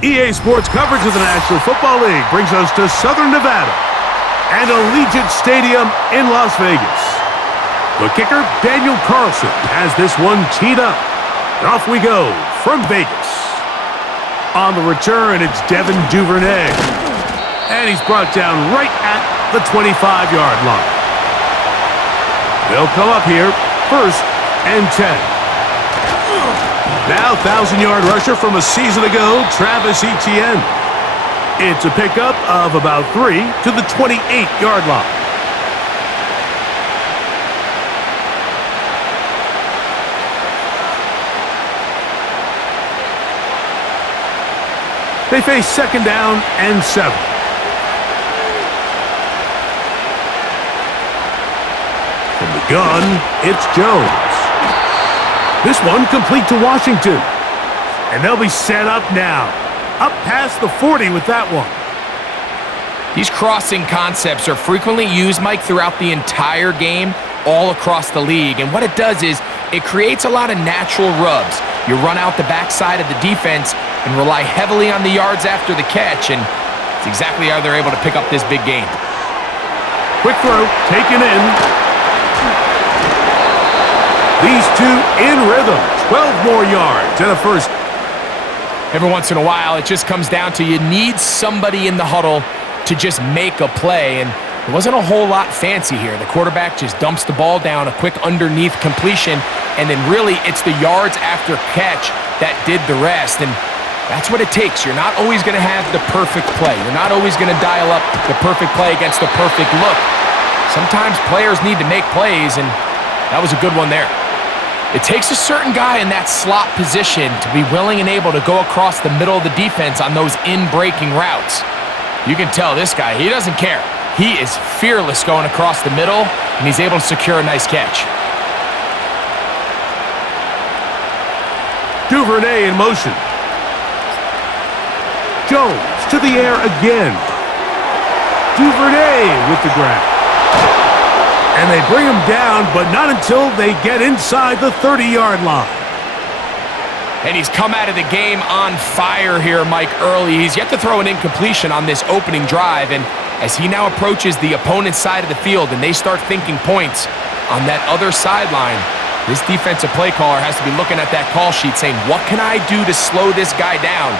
EA Sports coverage of the National Football League brings us to Southern Nevada and Allegiant Stadium in Las Vegas. The kicker, Daniel Carlson, has this one teed up. And off we go from Vegas. On the return, it's Devin Duvernay. And he's brought down right at the 25-yard line. They'll come up here, 1st and 10. Now, 1,000-yard rusher from a season ago, Travis Etienne. It's a pickup of about 3 to the 28-yard line. They face 2nd down and 7. From the gun, it's Jones. This one complete to Washington. And they'll be set up now. Up past the 40 with that one. These crossing concepts are frequently used, Mike, throughout the entire game, all across the league. And what it does is it creates a lot of natural rubs. You run out the backside of the defense and rely heavily on the yards after the catch, and it's exactly how they're able to pick up this big game. Quick throw, taken in. These two in rhythm, 12 more yards and a first. Every once in a while, it just comes down to you need somebody in the huddle to just make a play, and there wasn't a whole lot fancy here. The quarterback just dumps the ball down, a quick underneath completion, and then really it's the yards after catch that did the rest, and that's what it takes. You're not always going to have the perfect play. You're not always going to dial up the perfect play against the perfect look. Sometimes players need to make plays, and that was a good one there. It takes a certain guy in that slot position to be willing and able to go across the middle of the defense on those in-breaking routes. You can tell this guy, he doesn't care. He is fearless going across the middle, and he's able to secure a nice catch. Duvernay in motion. Jones to the air again. Duvernay with the grab. And they bring him down, but not until they get inside the 30-yard line. And he's come out of the game on fire here, Mike, early. He's yet to throw an incompletion on this opening drive, and as he now approaches the opponent's side of the field and they start thinking points on that other sideline, this defensive play caller has to be looking at that call sheet saying, what can I do to slow this guy down?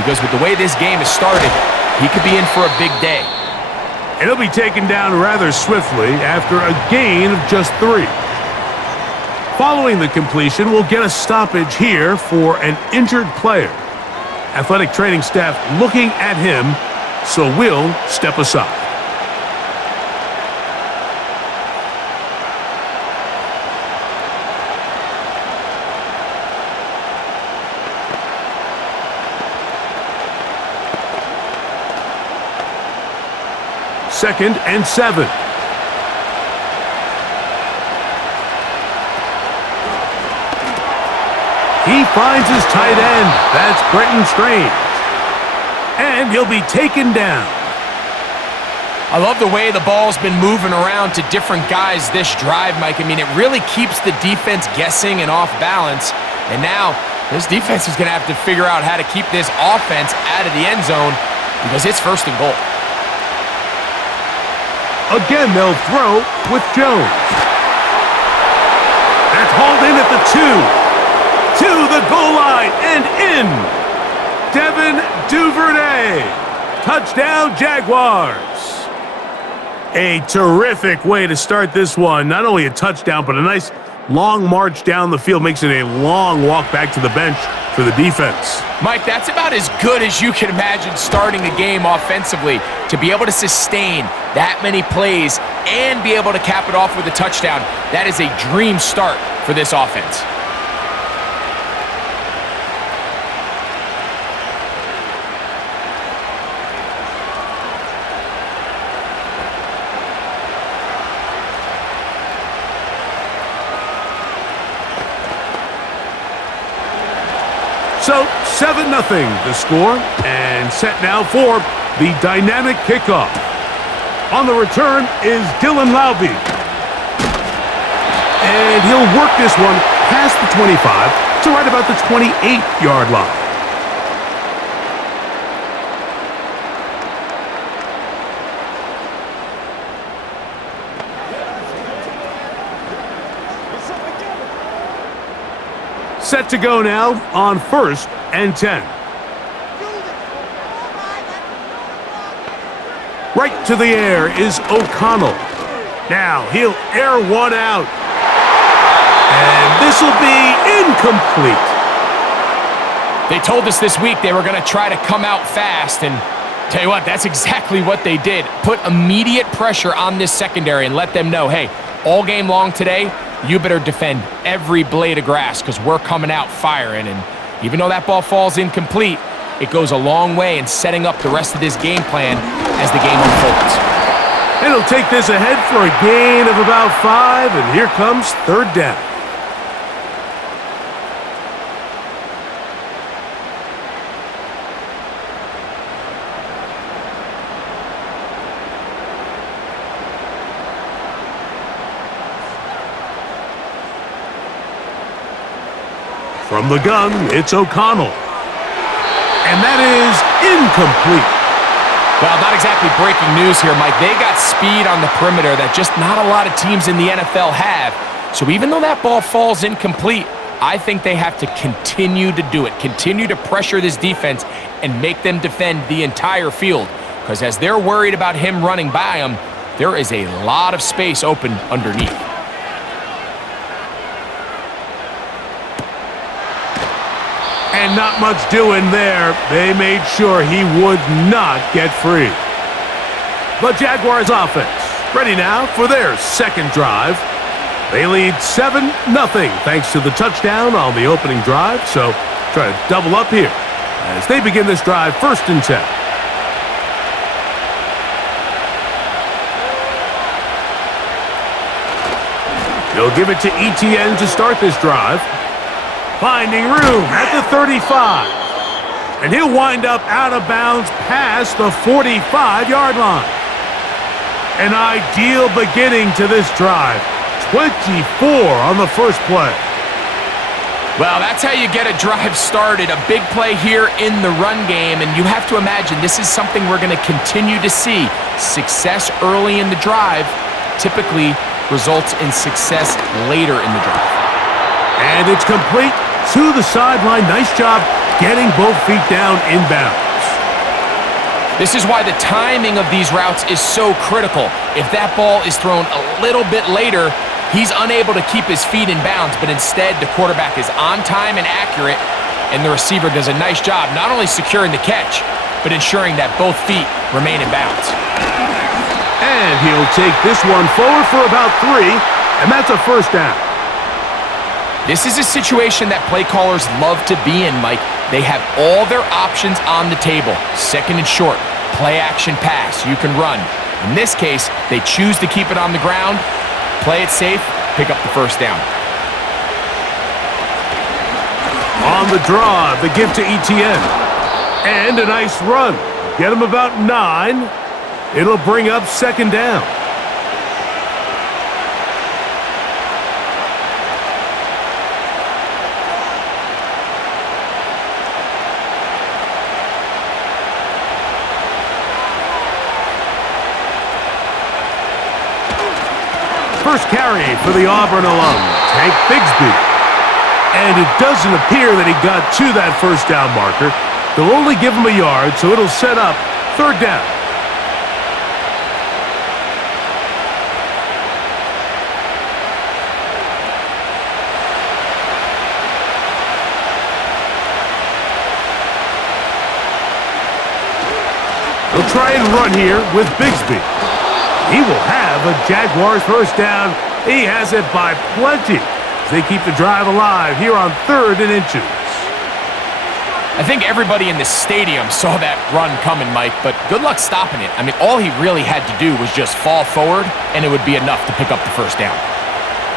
Because with the way this game has started, he could be in for a big day. And he'll be taken down rather swiftly after a gain of just 3. Following the completion, we'll get a stoppage here for an injured player. Athletic training staff looking at him, so we'll step aside. Second and 7. He finds his tight end. That's Brenton Strange. And he'll be taken down. I love the way the ball's been moving around to different guys this drive, Mike. I mean, it really keeps the defense guessing and off balance. And now this defense is going to have to figure out how to keep this offense out of the end zone because it's 1st and goal. Again, they'll throw with Jones. That's hauled in at the 2. To the goal line and in. Devin Duvernay. Touchdown, Jaguars. A terrific way to start this one. Not only a touchdown, but a nice long march down the field. Makes it a long walk back to the bench for the defense. Mike, that's about as good as you can imagine starting a game offensively. To be able to sustain that many plays and be able to cap it off with a touchdown, that is a dream start for this offense. So, 7-0 the score, and set now for the dynamic kickoff. On the return is Dylan Laube. And he'll work this one past the 25 to right about the 28-yard line. Set to go now on 1st and 10. Right to the air is O'Connell. Now he'll air one out. And this will be incomplete. They told us this week they were going to try to come out fast, and tell you what, that's exactly what they did. Put immediate pressure on this secondary and let them know, hey, all game long today, you better defend every blade of grass because we're coming out firing. And even though that ball falls incomplete, it goes a long way in setting up the rest of this game plan as the game unfolds. And he'll take this ahead for a gain of about 5, and here comes 3rd down. From the gun, it's O'Connell. And that is incomplete. Well, not exactly breaking news here, Mike. They got speed on the perimeter that just not a lot of teams in the NFL have. So even though that ball falls incomplete, I think they have to continue to do it, continue to pressure this defense and make them defend the entire field. Because as they're worried about him running by them, there is a lot of space open underneath. And not much doing there. They made sure he would not get free. The Jaguars offense ready now for their 2nd drive. They lead 7-0 thanks to the touchdown on the opening drive. So try to double up here as they begin this drive 1st and 10. They'll give it to Etienne to start this drive. Finding room at the 35. And he'll wind up out of bounds past the 45-yard line. An ideal beginning to this drive. 24 on the first play. Well, that's how you get a drive started. A big play here in the run game, and you have to imagine this is something we're going to continue to see. Success early in the drive typically results in success later in the drive. And it's complete to the sideline. Nice job getting both feet down inbounds. This is why the timing of these routes is so critical. If that ball is thrown a little bit later, he's unable to keep his feet in bounds, but instead the quarterback is on time and accurate, and the receiver does a nice job not only securing the catch, but ensuring that both feet remain in bounds. And he'll take this one forward for about 3, and that's a 1st down. This is a situation that play callers love to be in, Mike. They have all their options on the table. 2nd and short, play action pass, you can run. In this case, they choose to keep it on the ground, play it safe, pick up the 1st down. On the draw, the give to Etienne. And a nice run. Get him about 9. It'll bring up 2nd down. First carry for the Auburn alum, Tank Bigsby. And it doesn't appear that he got to that 1st down marker. They'll only give him a yard, so it'll set up 3rd down. They'll try and run here with Bigsby. He will have a Jaguars 1st down. He has it by plenty as they keep the drive alive here on 3rd and inches. I think everybody in the stadium saw that run coming, Mike, but good luck stopping it. I mean, all he really had to do was just fall forward, and it would be enough to pick up the 1st down.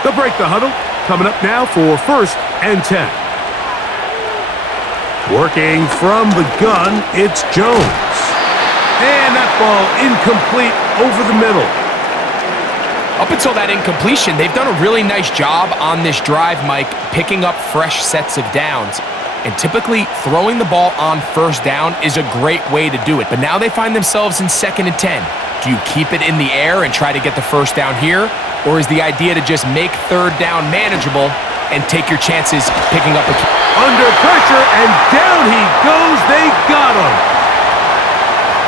They'll break the huddle. Coming up now for 1st and 10. Working from the gun, it's Jones. And that ball incomplete over the middle. Up until that incompletion, they've done a really nice job on this drive, Mike, picking up fresh sets of downs. And typically, throwing the ball on 1st down is a great way to do it. But now they find themselves in 2nd and 10. Do you keep it in the air and try to get the 1st down here? Or is the idea to just make 3rd down manageable and take your chances picking up a kick. Under pressure, and down he goes. They got him.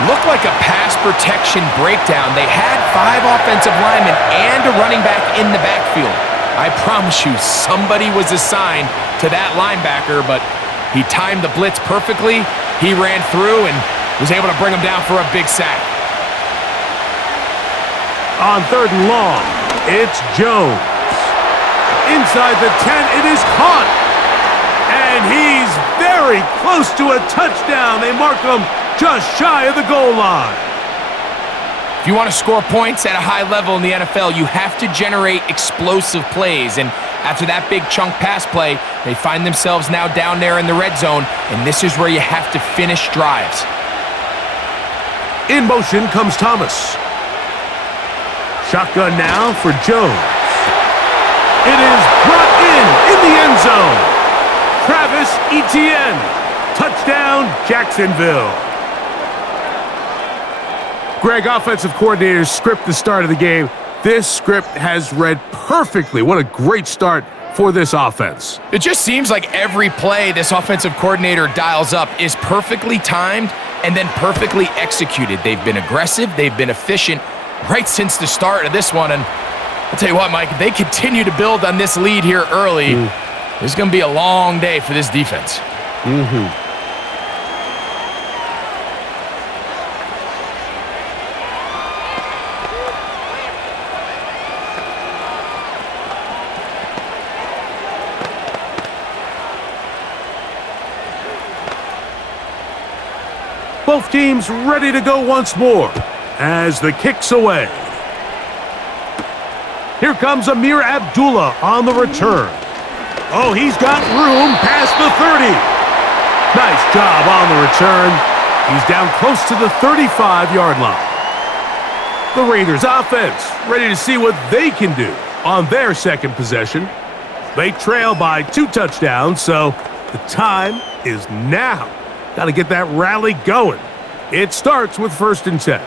Looked like a pass protection breakdown. They had 5 offensive linemen and a running back in the backfield. I promise you, somebody was assigned to that linebacker, but he timed the blitz perfectly. He ran through and was able to bring him down for a big sack. On 3rd and long, it's Jones. Inside the 10, it is caught. And he's very close to a touchdown. They mark him just shy of the goal line. If you want to score points at a high level in the NFL, you have to generate explosive plays. And after that big chunk pass play, they find themselves now down there in the red zone, and this is where you have to finish drives. In motion comes Thomas. Shotgun now for Jones. It is brought in the end zone. Travis Etienne. Touchdown, Jacksonville. Greg, offensive coordinators script the start of the game. This script has read perfectly. What a great start for this offense. It just seems like every play this offensive coordinator dials up is perfectly timed and then perfectly executed. They've been aggressive. They've been efficient right since the start of this one. And I'll tell you what, Mike, if they continue to build on this lead here early, this is going to be a long day for this defense. Both teams ready to go once more as the kick's away. Here comes Amir Abdullah on the return. Oh, he's got room past the 30. Nice job on the return. He's down close to the 35-yard line. The Raiders offense ready to see what they can do on their second possession. They trail by 2 touchdowns, so the time is now. Got to get that rally going. It starts with 1st and 10.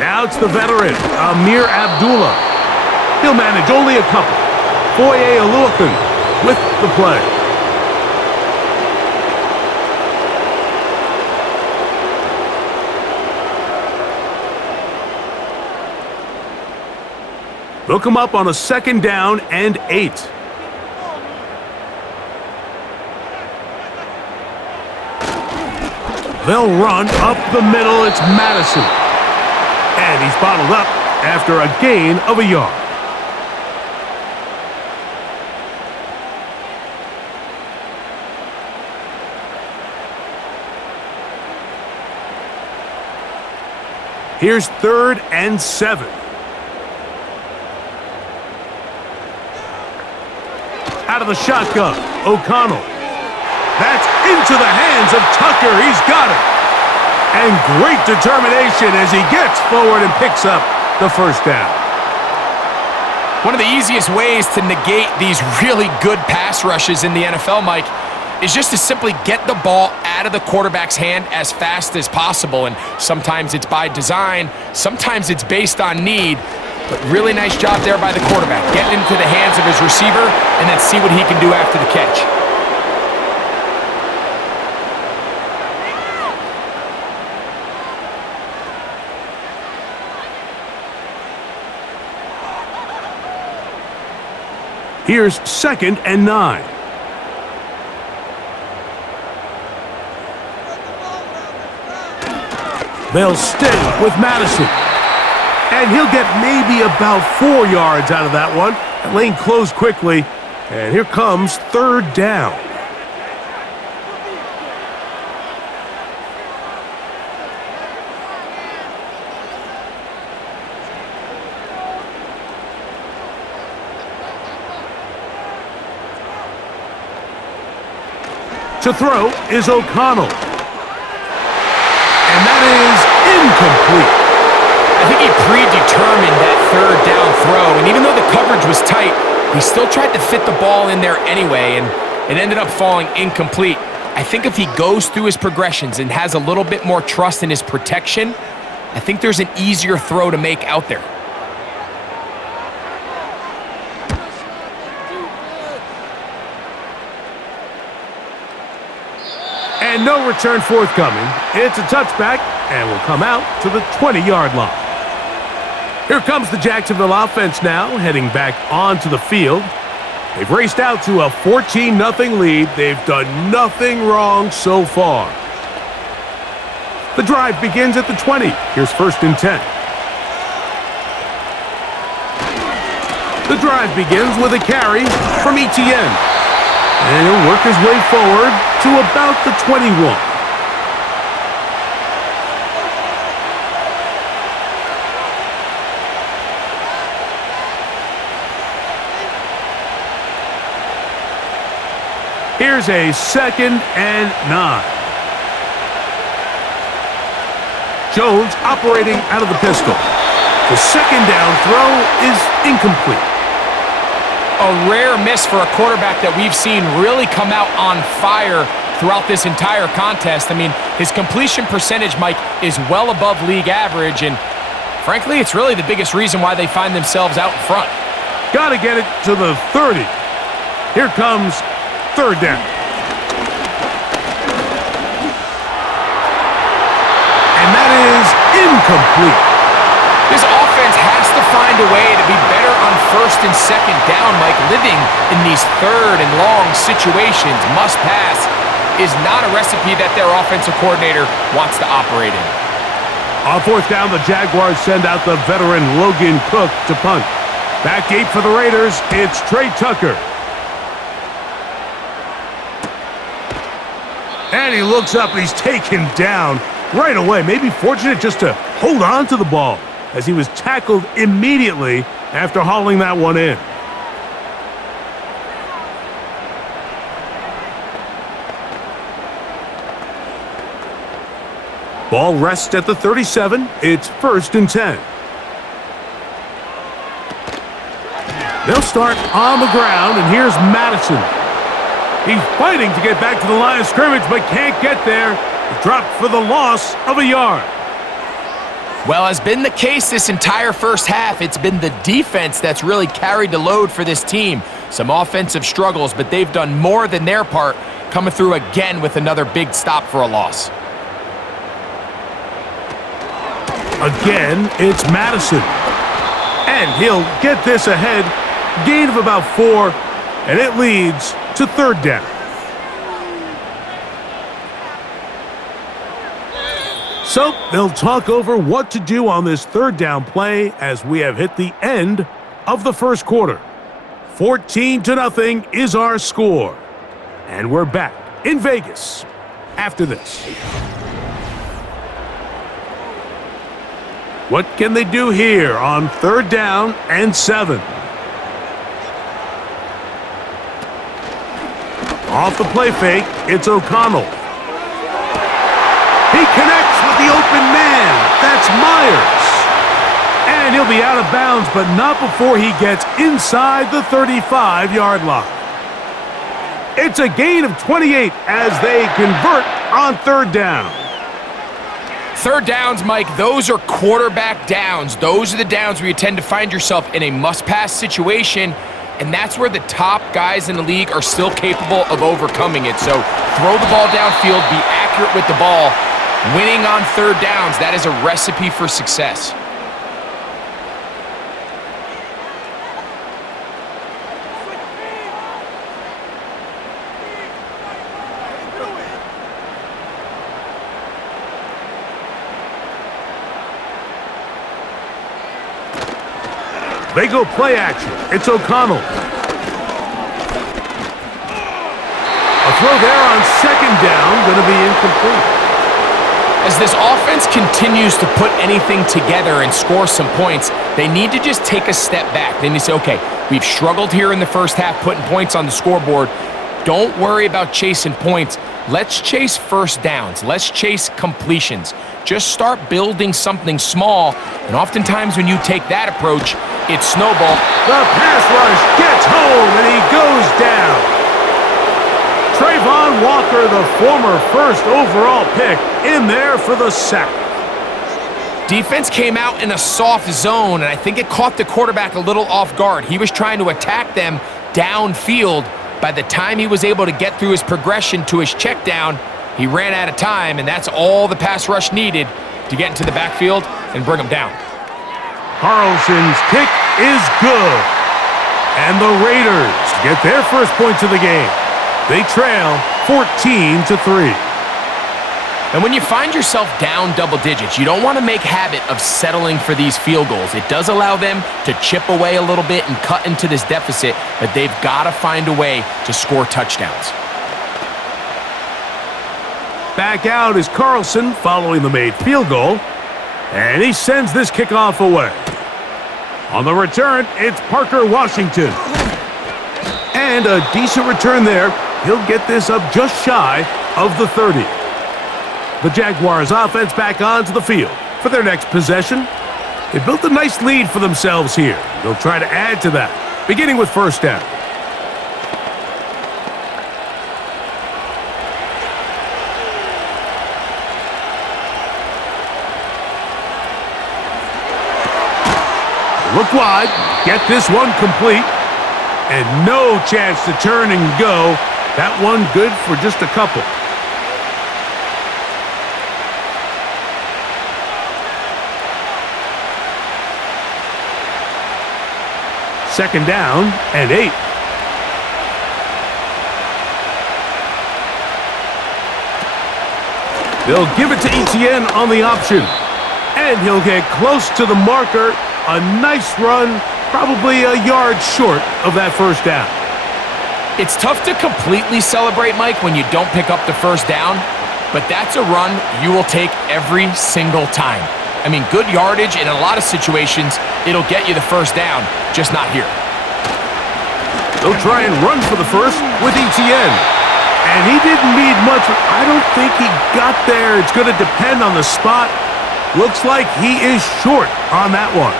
Now it's the veteran, Amir Abdullah. He'll manage only a couple. Foye Oluokun with the play. They'll come up on a 2nd down and 8. They'll run up the middle. It's Madison. And he's bottled up after a gain of a yard. Here's 3rd and 7. Out of the shotgun, O'Connell. That's into the hands of Tucker. He's got it. And great determination as he gets forward and picks up the 1st down. One of the easiest ways to negate these really good pass rushes in the NFL, Mike, is just to simply get the ball out of the quarterback's hand as fast as possible. And sometimes it's by design, sometimes it's based on need. But really nice job there by the quarterback, getting into the hands of his receiver and then see what he can do after the catch. Here's 2nd and 9. They'll stay with Madison. And he'll get maybe about 4 yards out of that one. That lane closed quickly. And here comes 3rd down. To throw is O'Connell. And that is incomplete. I think he predetermined that 3rd down throw, and even though the coverage was tight, he still tried to fit the ball in there anyway, and it ended up falling incomplete. I think if he goes through his progressions and has a little bit more trust in his protection, I think there's an easier throw to make out there. And no return forthcoming. It's a touchback and will come out to the 20-yard line. Here comes the Jacksonville offense now, heading back onto the field. They've raced out to a 14-0 lead. They've done nothing wrong so far. The drive begins at the 20. Here's 1st and 10. The drive begins with a carry from Etienne. And he'll work his way forward to about the 21. Here's a 2nd and 9. Jones operating out of the pistol. The 2nd down throw is incomplete. A rare miss for a quarterback that we've seen really come out on fire throughout this entire contest. I mean, his completion percentage, Mike, is well above league average, and frankly, it's really the biggest reason why they find themselves out in front. Got to get it to the 30. Here comes 3rd down. And that is incomplete. This offense has to find a way to be better on 1st and 2nd down, Mike. Living in these 3rd and long situations, must pass, is not a recipe that their offensive coordinator wants to operate in. On 4th down, the Jaguars send out the veteran Logan Cook to punt. Back deep for the Raiders, it's Trey Tucker. And he looks up and he's taken down right away. Maybe fortunate just to hold on to the ball as he was tackled immediately after hauling that one in. Ball rests at the 37. It's 1st and 10. They'll start on the ground, and here's Madison. He's fighting to get back to the line of scrimmage, but can't get there. He's dropped for the loss of a yard. Well, has been the case this entire first half. It's been the defense that's really carried the load for this team. Some offensive struggles, but they've done more than their part, coming through again with another big stop for a loss. Again, it's Madison. And he'll get this ahead. Gain of about 4, and it leads to 3rd down. So they'll talk over what to do on this 3rd down play as we have hit the end of the first quarter. 14-0 is our score. And we're back in Vegas after this. What can they do here on 3rd down and 7? Off the play fake, it's O'Connell. He connects with the open man. That's Myers. And he'll be out of bounds, but not before he gets inside the 35-yard line. It's a gain of 28 as they convert on 3rd down. 3rd downs, Mike, those are quarterback downs. Those are the downs where you tend to find yourself in a must-pass situation, and that's where the top guys in the league are still capable of overcoming it. So throw the ball downfield, be accurate with the ball. Winning on 3rd downs, that is a recipe for success. They go play action. It's O'Connell. A throw there on 2nd down, going to be incomplete. As this offense continues to put anything together and score some points, they need to just take a step back. Then they say, okay, we've struggled here in the first half putting points on the scoreboard. Don't worry about chasing points. Let's chase 1st downs. Let's chase completions. Just start building something small, and oftentimes when you take that approach, it's snowball. The pass rush gets home, and he goes down. Trayvon Walker, the former 1st overall pick, in there for the sack. Defense came out in a soft zone, and I think it caught the quarterback a little off guard. He was trying to attack them downfield. By the time he was able to get through his progression to his check down, He ran out of time, and that's all the pass rush needed to get into the backfield and bring him down. Carlson's kick is good. And the Raiders get their first points of the game. They trail 14-3. And when you find yourself down double digits, you don't want to make habit of settling for these field goals. It does allow them to chip away a little bit and cut into this deficit, but they've got to find a way to score touchdowns. Back out is Carlson following the made field goal, and he sends this kickoff away. On the return, it's Parker Washington. And a decent return there. He'll get this up just shy of the 30. The Jaguars offense back onto the field for their next possession. They built a nice lead for themselves here. They'll try to add to that, beginning with first down. Look wide, get this one complete, and no chance to turn and go. That one good for just a couple. Second down and 8. They'll give it to Etienne on the option, and he'll get close to the marker. A nice run, probably a yard short of that first down. It's tough to completely celebrate, Mike, when you don't pick up the first down, but that's a run you will take every single time. I mean, good yardage in a lot of situations, it'll get you the first down, just not here. They'll try and run for the first with Etienne. And he didn't need much. I don't think he got there. It's going to depend on the spot. Looks like he is short on that one.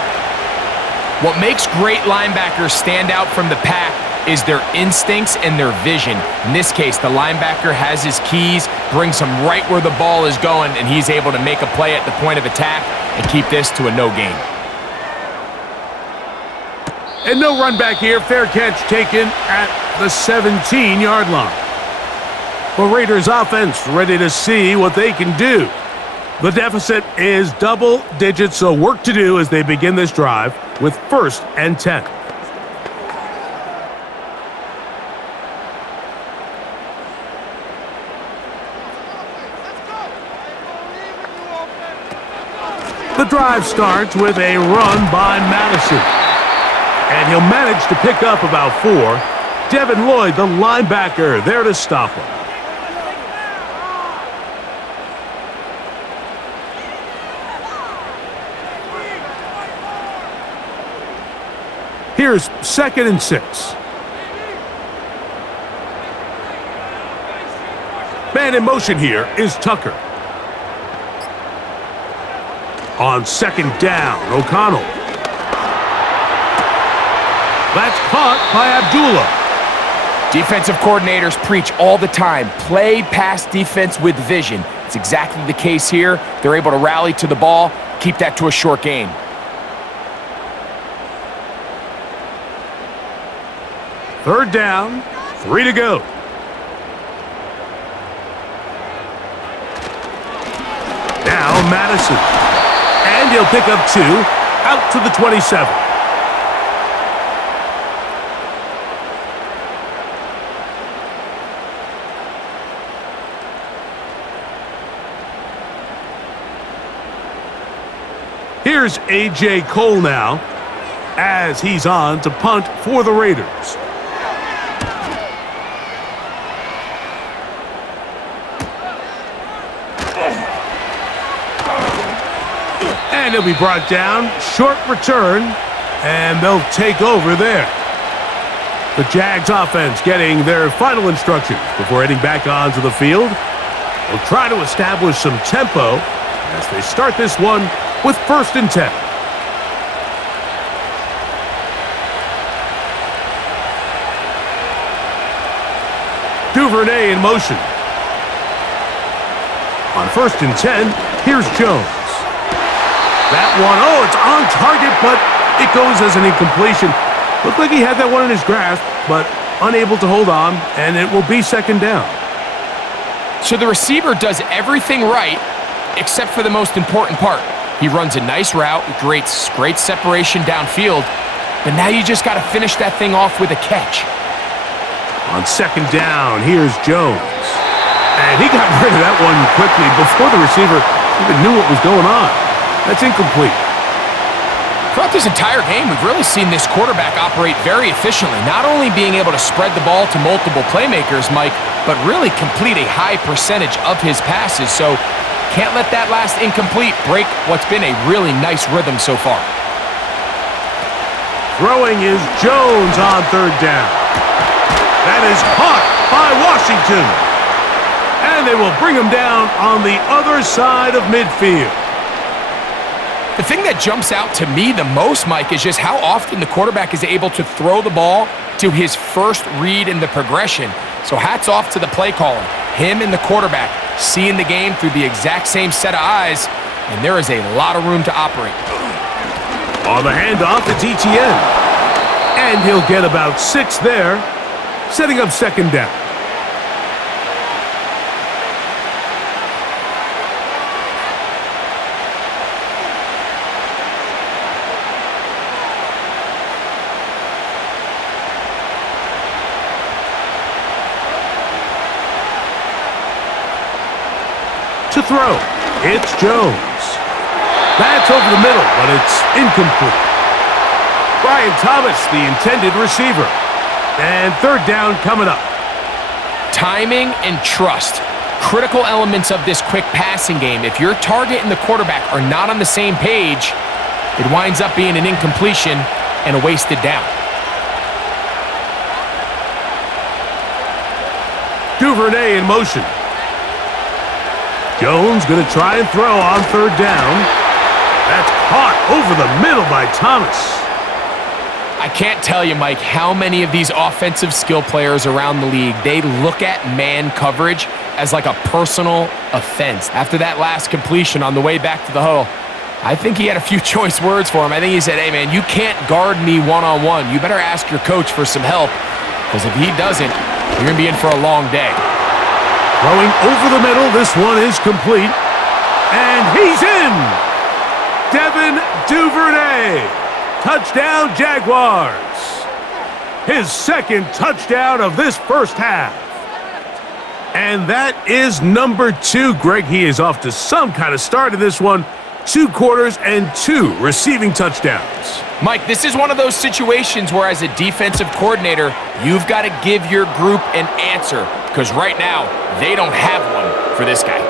What makes great linebackers stand out from the pack is their instincts and their vision. In this case, the linebacker has his keys, brings him right where the ball is going, and he's able to make a play at the point of attack and keep this to a no gain. And no run back here. Fair catch taken at the 17-yard line. The Raiders offense ready to see what they can do. The deficit is double digits, so work to do as they begin this drive with first and 10. The drive starts with a run by Madison. And he'll manage to pick up about 4. Devin Lloyd, the linebacker, there to stop him. Here's 2nd and 6. Man in motion here is Tucker. On 2nd down, O'Connell. That's caught by Abdullah. Defensive coordinators preach all the time, play pass defense with vision. It's exactly the case here. They're able to rally to the ball, keep that to a short gain. Third down, 3 to go. Now Madison. And he'll pick up 2 out to the 27. Here's A.J. Cole now as he's on to punt for the Raiders. And he'll be brought down. Short return, and they'll take over there. The Jags offense getting their final instructions before heading back onto the field. They'll try to establish some tempo as they start this one with first and 10. Duvernay in motion. On first and 10, here's Jones. That one, oh, it's on target, but it goes as an incompletion. Looked like he had that one in his grasp, but unable to hold on, and it will be 2nd down. So the receiver does everything right except for the most important part. He runs a nice route, creates great separation downfield, but now you just got to finish that thing off with a catch. On second down, here's Jones. And he got rid of that one quickly before the receiver even knew what was going on. That's incomplete. Throughout this entire game, we've really seen this quarterback operate very efficiently, not only being able to spread the ball to multiple playmakers, Mike, but really complete a high percentage of his passes. So can't let that last incomplete break what's been a really nice rhythm so far. Throwing is Jones on third down. That is caught by Washington. And they will bring him down on the other side of midfield. The thing that jumps out to me the most, Mike, is just how often the quarterback is able to throw the ball to his first read in the progression. So hats off to the play caller. Him and the quarterback seeing the game through the exact same set of eyes, and there is a lot of room to operate. On the handoff, it's ETN. And he'll get about 6 there, setting up second down. To throw, it's Jones. That's over the middle, but it's incomplete. Brian Thomas, the intended receiver. And third down coming up. Timing and trust, critical elements of this quick passing game. If your target and the quarterback are not on the same page, it winds up being an incompletion and a wasted down. Duvernay in motion. Jones going to try and throw on third down. That's caught over the middle by Thomas. I can't tell you, Mike, how many of these offensive skill players around the league, they look at man coverage as like a personal offense. After that last completion on the way back to the huddle, I think he had a few choice words for him. I think he said, hey, man, you can't guard me one-on-one. You better ask your coach for some help, because if he doesn't, you're going to be in for a long day. Throwing over the middle, this one is complete. And he's in! Devin Duvernay. Touchdown, Jaguars. His second touchdown of this first half. And that is number 2. Greg, he is off to some kind of start in this one. 2 quarters and 2 receiving touchdowns. Mike, this is one of those situations where as a defensive coordinator, you've got to give your group an answer, because right now, they don't have one for this guy.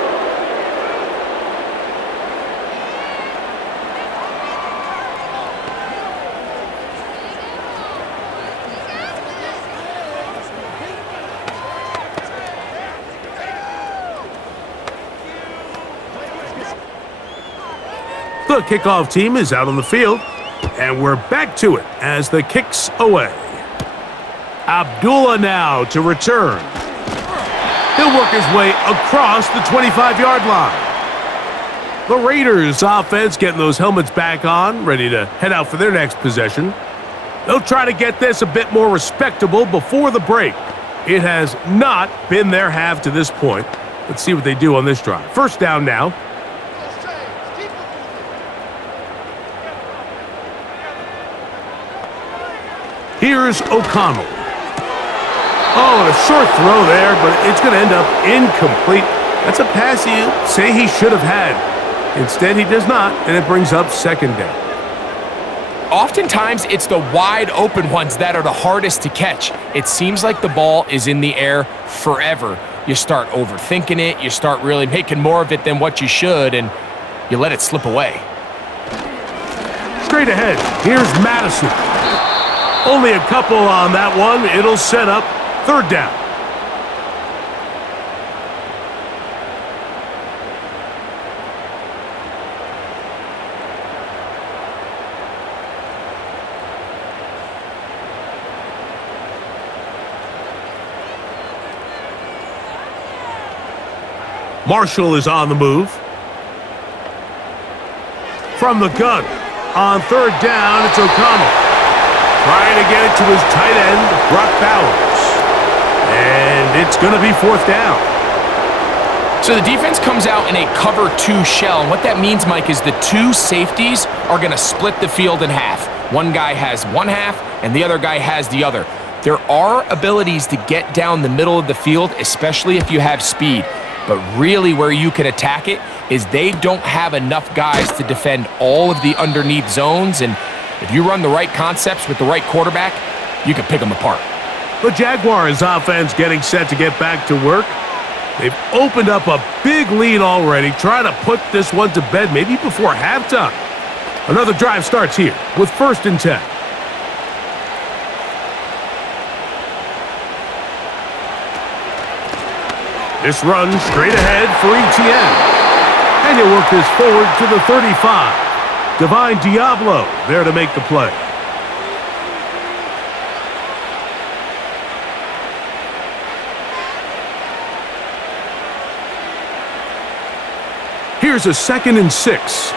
The kickoff team is out on the field, and we're back to it as the kick's away. Abdullah now to return. He'll work his way across the 25-yard line. The Raiders offense getting those helmets back on, ready to head out for their next possession. They'll try to get this a bit more respectable before the break. It has not been their half to this point. Let's see what they do on this drive. First down now. Here's O'Connell. Oh, and a short throw there, but it's going to end up incomplete. That's a pass you say he should have had. Instead, he does not, and it brings up second down. Oftentimes, it's the wide open ones that are the hardest to catch. It seems like the ball is in the air forever. You start overthinking it, you start really making more of it than what you should, and you let it slip away. Straight ahead, here's Madison. Only a couple on that one. It'll set up third down. Marshall is on the move. From the gun, on third down, it's O'Connell. Trying to get it to his tight end, Brock Bowers. And it's going to be fourth down. So the defense comes out in a cover 2 shell, and what that means, Mike, is the 2 safeties are going to split the field in half. One guy has one half, and the other guy has the other. There are abilities to get down the middle of the field, especially if you have speed. But really where you can attack it is they don't have enough guys to defend all of the underneath zones, and if you run the right concepts with the right quarterback, you can pick them apart. The Jaguars offense getting set to get back to work. They've opened up a big lead already, trying to put this one to bed maybe before halftime. Another drive starts here with 1st and 10. This run straight ahead for ETN. And he'll work this forward to the 35. Divine Diablo there to make the play. Here's a 2nd and 6.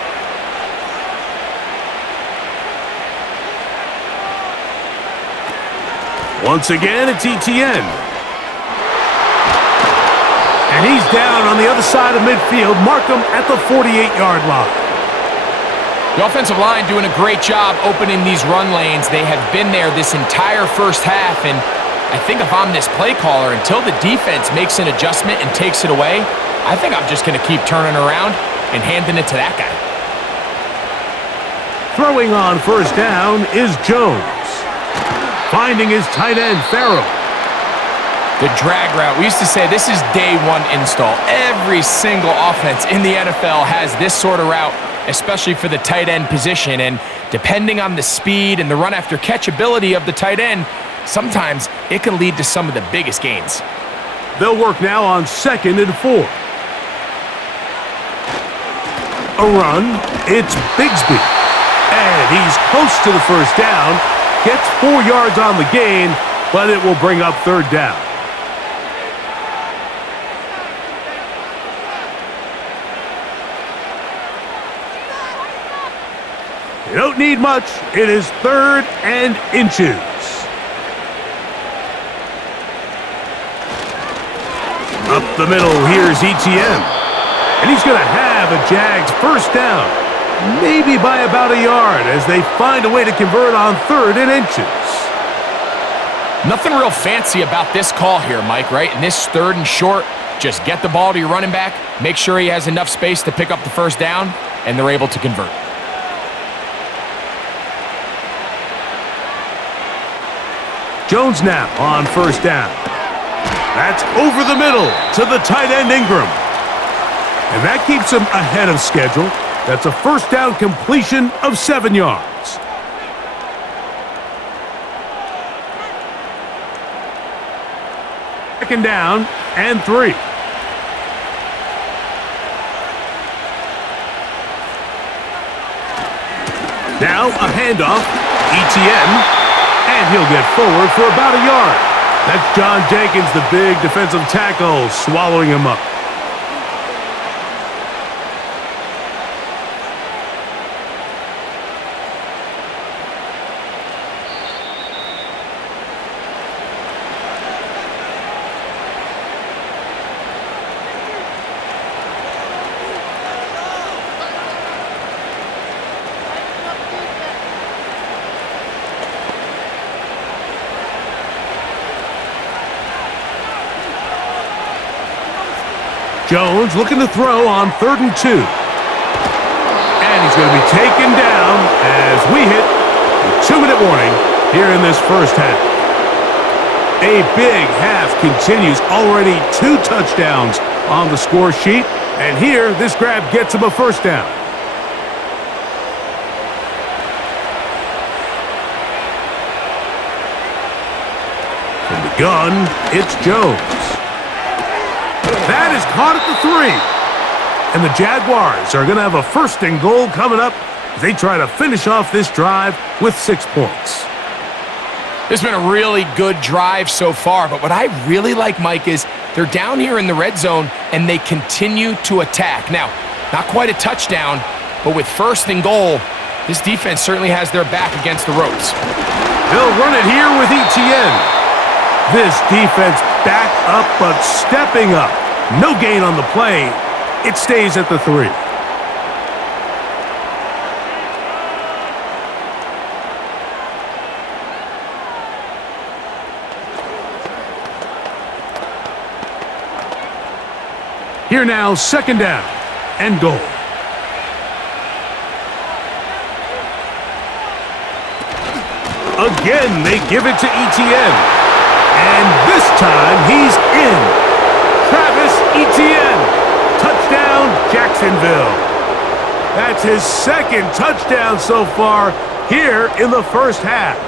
Once again, it's ETN. And he's down on the other side of midfield. Mark him at the 48-yard line. The offensive line doing a great job opening these run lanes. They have been there this entire first half, and I think if I'm this play caller, until the defense makes an adjustment and takes it away, I think I'm just going to keep turning around and handing it to that guy. Throwing on 1st down is Jones. Finding his tight end, Farrell. The drag route. We used to say this is day 1 install. Every single offense in the NFL has this sort of route, especially for the tight end position. And depending on the speed and the run after catch ability of the tight end, sometimes it can lead to some of the biggest gains. They'll work now on 2nd and 4. A run, it's Bigsby. And he's close to the 1st down. Gets 4 yards on the gain, but it will bring up 3rd down. You don't need much. It is 3rd and inches. Up the middle, here's ETN. And he's going to have a JAGS 1st down, maybe by about a yard, as they find a way to convert on 3rd and inches. Nothing real fancy about this call here, Mike, right? In this 3rd and short, just get the ball to your running back, make sure he has enough space to pick up the 1st down, and they're able to convert. Jones now on 1st down. That's over the middle to the tight end Ingram. And that keeps him ahead of schedule. That's a 1st down completion of 7 yards. Second down and 3. Now a handoff. ETN. And he'll get forward for about a yard. That's John Jenkins, the big defensive tackle, swallowing him up. Jones looking to throw on 3rd and 2. And he's going to be taken down as we hit a 2-minute warning here in this first half. A big half continues. Already 2 touchdowns on the score sheet. And here, this grab gets him a 1st down. From the gun, it's Jones. That is caught at the 3. And the Jaguars are going to have a 1st and goal coming up as they try to finish off this drive with 6 points. This has been a really good drive so far, but what I really like, Mike, is they're down here in the red zone and they continue to attack. Now, not quite a touchdown, but with 1st and goal, this defense certainly has their back against the ropes. They'll run it here with ETN. This defense back up, but stepping up No gain on the play. It stays at the 3. Here now, second down and goal. Again, they give it to Etienne. And this time, he's in. Travis Etienne. Touchdown, Jacksonville. That's his second touchdown so far here in the first half.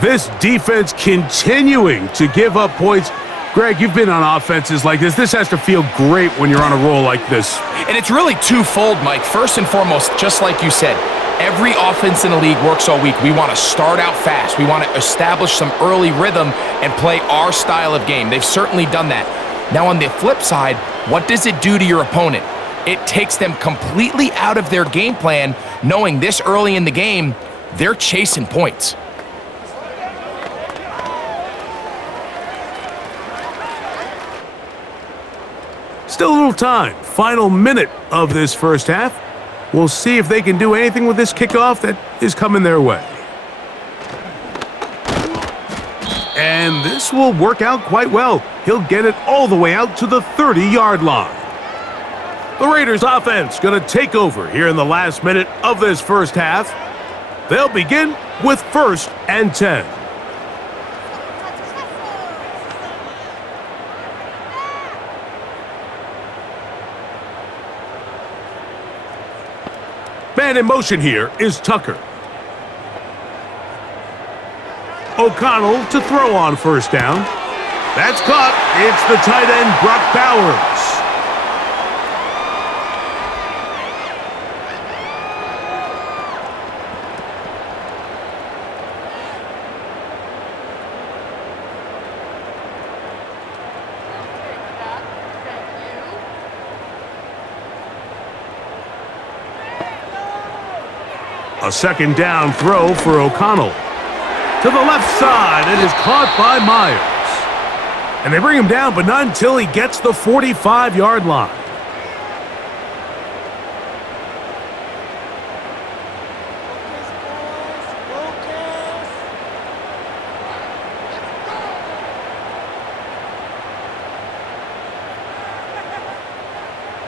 This defense continuing to give up points. Greg, you've been on offenses like this. This has to feel great when you're on a roll like this. And it's really twofold, Mike. First and foremost, just like you said, every offense in the league works all week. We want to start out fast. We want to establish some early rhythm and play our style of game. They've certainly done that. Now, on the flip side, what does it do to your opponent? It takes them completely out of their game plan, knowing this early in the game, they're chasing points. Still a little time. Final minute of this first half. We'll see if they can do anything with this kickoff that is coming their way. And this will work out quite well. He'll get it all the way out to the 30-yard line. The Raiders offense going to take over here in the last minute of this first half. They'll begin with 1st and 10. Man in motion here is Tucker. O'Connell to throw on first down. That's caught. It's the tight end, Brock Bowers. A second down throw for O'Connell. To the left side, it is caught by Myers. And they bring him down, but not until he gets the 45-yard line.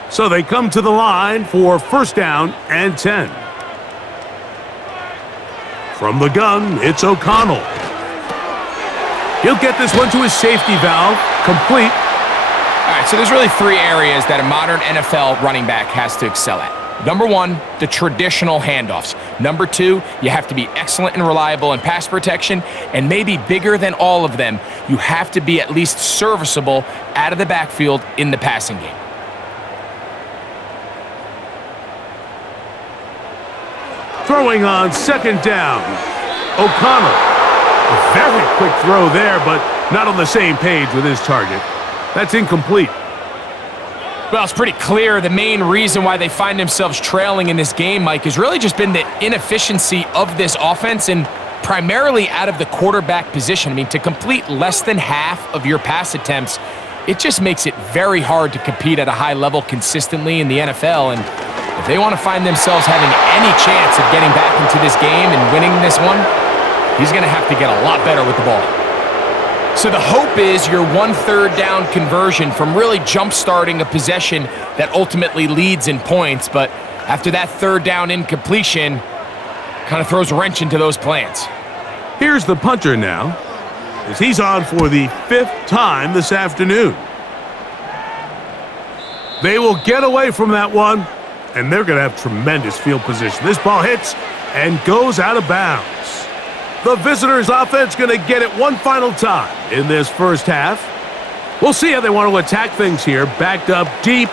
So they come to the line for 1st down and 10. From the gun, it's O'Connell. He'll get this one to his safety valve, complete. All right, so there's really 3 areas that a modern NFL running back has to excel at. Number 1, the traditional handoffs. Number 2, you have to be excellent and reliable in pass protection. And maybe bigger than all of them, you have to be at least serviceable out of the backfield in the passing game. Throwing on 2nd down, O'Connell. A very quick throw there, but not on the same page with his target. That's incomplete. Well, it's pretty clear the main reason why they find themselves trailing in this game, Mike, has really just been the inefficiency of this offense and primarily out of the quarterback position. I mean, to complete less than half of your pass attempts, it just makes it very hard to compete at a high level consistently in the NFL. And if they want to find themselves having any chance of getting back into this game and winning this one, he's going to have to get a lot better with the ball. So the hope is your 1/3 down conversion from really jump-starting a possession that ultimately leads in points. But after that 3rd down incompletion, kind of throws a wrench into those plans. Here's the punter now, as he's on for the 5th time this afternoon. They will get away from that one, and they're going to have tremendous field position. This ball hits and goes out of bounds. The visitors' offense going to get it one final time in this first half. We'll see how they want to attack things here, backed up deep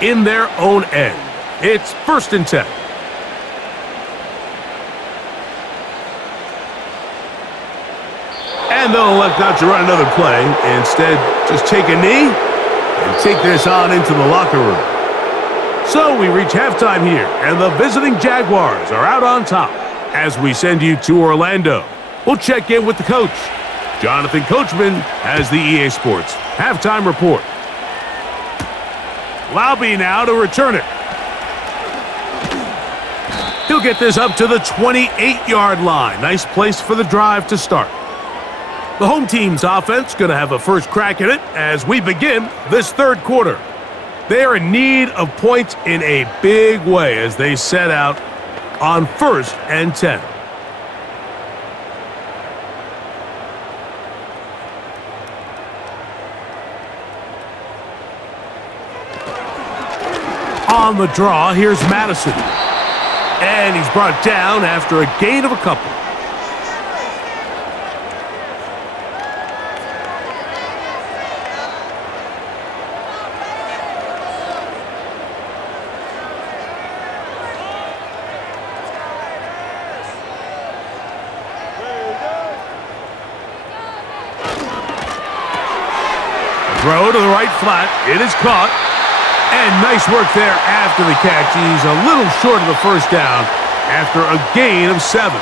in their own end. It's 1st and 10. And they'll elect not to run another play. Instead, just take a knee and take this on into the locker room. So we reach halftime here, and the visiting Jaguars are out on top. As we send you to Orlando, we'll check in with the coach. Jonathan Coachman has the EA Sports Halftime report. Laube now to return it. He'll get this up to the 28-yard line. Nice place for the drive to start. The home team's offense going to have a first crack at it as we begin this third quarter. They are in need of points in a big way as they set out on 1st and 10. On the draw, here's Madison. And he's brought down after a gain of a couple. Throw to the right flat. It is caught. And nice work there after the catch. He's a little short of the first down after a gain of 7.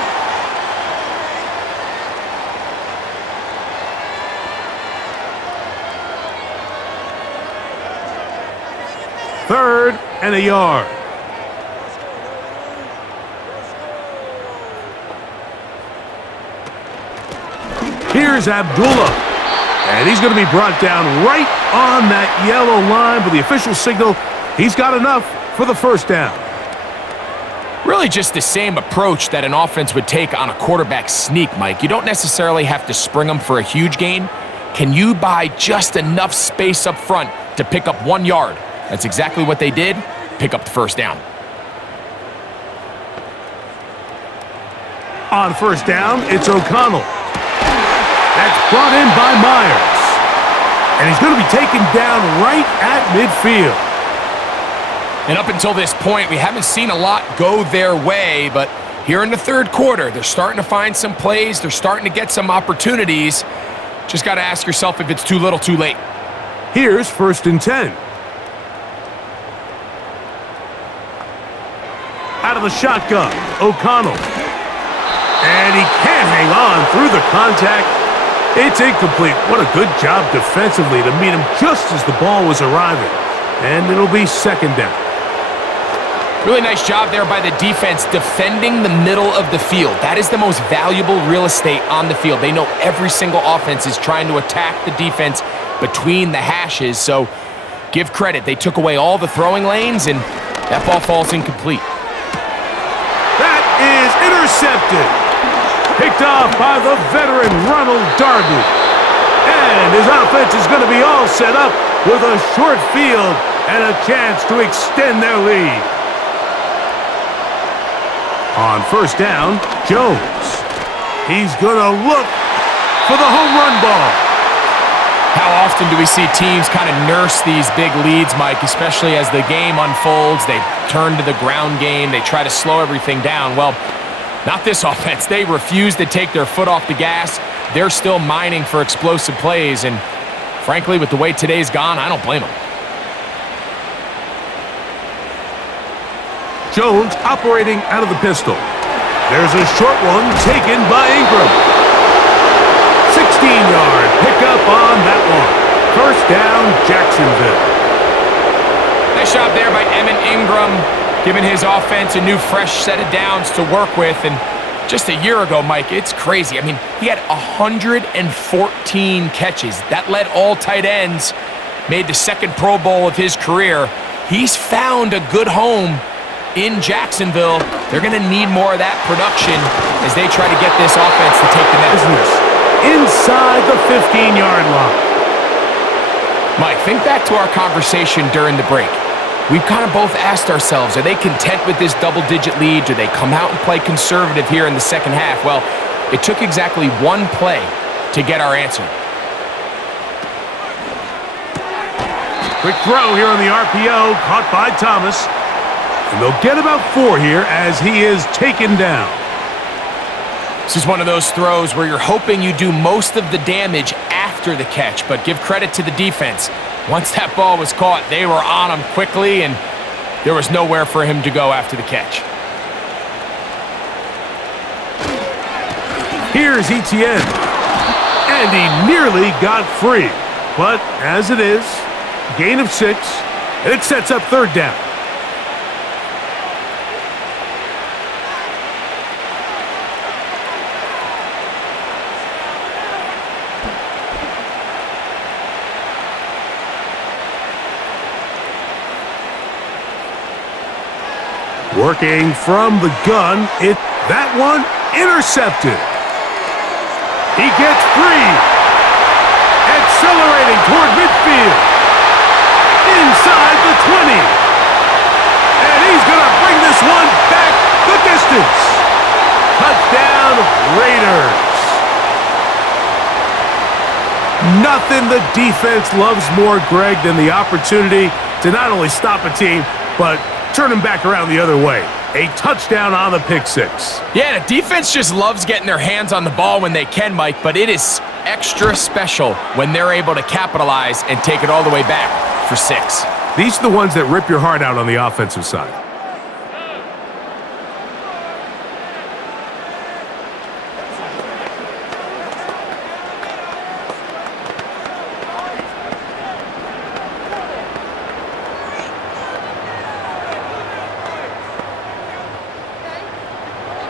Third and a yard. Here's Abdullah. And he's going to be brought down right on that yellow line, but the official signal, he's got enough for the first down. Really just the same approach that an offense would take on a quarterback sneak, Mike. You don't necessarily have to spring them for a huge gain. Can you buy just enough space up front to pick up 1 yard? That's exactly what they did. Pick up the first down. On first down, it's O'Connell. That's brought in by Myers. And he's going to be taken down right at midfield. And up until this point, we haven't seen a lot go their way, but here in the third quarter, they're starting to find some plays. They're starting to get some opportunities. Just got to ask yourself if it's too little, too late. Here's 1st and 10. Out of the shotgun, O'Connell. And he can't hang on through the contact. It's incomplete. What a good job defensively to meet him just as the ball was arriving. And it'll be 2nd down. Really nice job there by the defense defending the middle of the field. That is the most valuable real estate on the field. They know every single offense is trying to attack the defense between the hashes. So give credit. They took away all the throwing lanes, and that ball falls incomplete. That is intercepted. Picked off by the veteran Ronald Darby. And his offense is going to be all set up with a short field and a chance to extend their lead. On first down, Jones. He's going to look for the home run ball. How often do we see teams kind of nurse these big leads, Mike, especially as the game unfolds? They turn to the ground game. They try to slow everything down. Well, not this offense. They refuse to take their foot off the gas. They're still mining for explosive plays, and frankly, with the way today's gone, I don't blame them. Jones operating out of the pistol. There's a short one taken by Ingram. 16-yard pickup on that one. First down, Jacksonville. Nice job there by Evan Ingram, giving his offense a new fresh set of downs to work with. And just a year ago, Mike, it's crazy. I mean, he had 114 catches. That led all tight ends, made the 2nd Pro Bowl of his career. He's found a good home in Jacksonville. They're going to need more of that production as they try to get this offense to take the next business inside the 15-yard line. Mike, think back to our conversation during the break. We've kind of both asked ourselves, are they content with this double-digit lead? Do they come out and play conservative here in the second half? Well, it took exactly one play to get our answer. Quick throw here on the RPO, caught by Thomas. And they'll get about 4 here as he is taken down. This is one of those throws where you're hoping you do most of the damage after the catch, but give credit to the defense. Once that ball was caught, they were on him quickly, and there was nowhere for him to go after the catch. Here's Etienne. And he nearly got free. But as it is, gain of 6, and it sets up third down. Working from the gun, that one intercepted. He gets free. Accelerating toward midfield. Inside the 20. And he's going to bring this one back the distance. Touchdown, Raiders. Nothing the defense loves more, Greg, than the opportunity to not only stop a team, but turn him back around the other way. A touchdown on the pick 6. Yeah, the defense just loves getting their hands on the ball when they can, Mike, but it is extra special when they're able to capitalize and take it all the way back for 6. These are the ones that rip your heart out on the offensive side.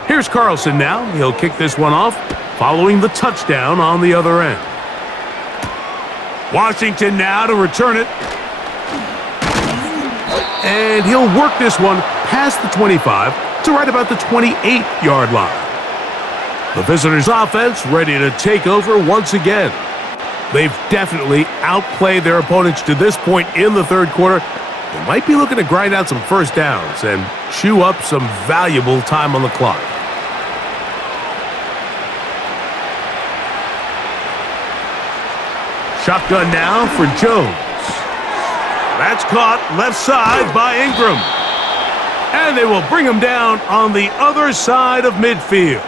Here's Carlson now. He'll kick this one off, following the touchdown on the other end. Washington now to return it. And he'll work this one past the 25 to right about the 28-yard line. The visitors' offense ready to take over once again. They've definitely outplayed their opponents to this point in the third quarter. They might be looking to grind out some first downs and chew up some valuable time on the clock. Shotgun now for Jones. That's caught left side by Ingram. And they will bring him down on the other side of midfield.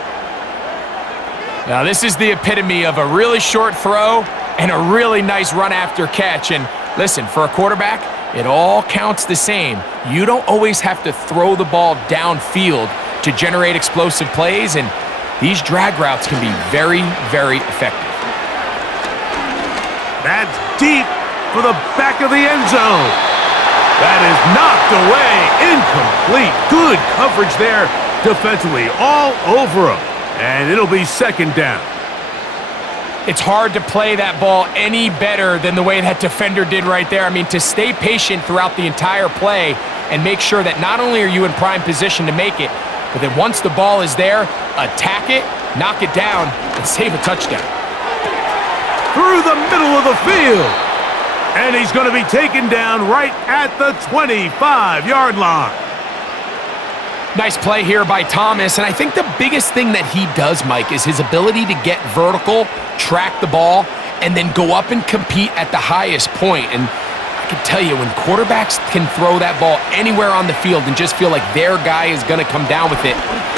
Now this is the epitome of a really short throw and a really nice run after catch. And listen, for a quarterback, it all counts the same. You don't always have to throw the ball downfield to generate explosive plays, and these drag routes can be very, very effective. That's deep for the back of the end zone. That is knocked away, incomplete. Good coverage there defensively, all over him. And it'll be second down. It's hard to play that ball any better than the way that defender did right there. I mean, to stay patient throughout the entire play and make sure that not only are you in prime position to make it, but that once the ball is there, attack it, knock it down, and save a touchdown. Through the middle of the field. And he's going to be taken down right at the 25-yard line. Nice play here by Thomas, and I think the biggest thing that he does, Mike, is his ability to get vertical, track the ball, and then go up and compete at the highest point. And I can tell you, when quarterbacks can throw that ball anywhere on the field and just feel like their guy is going to come down with it,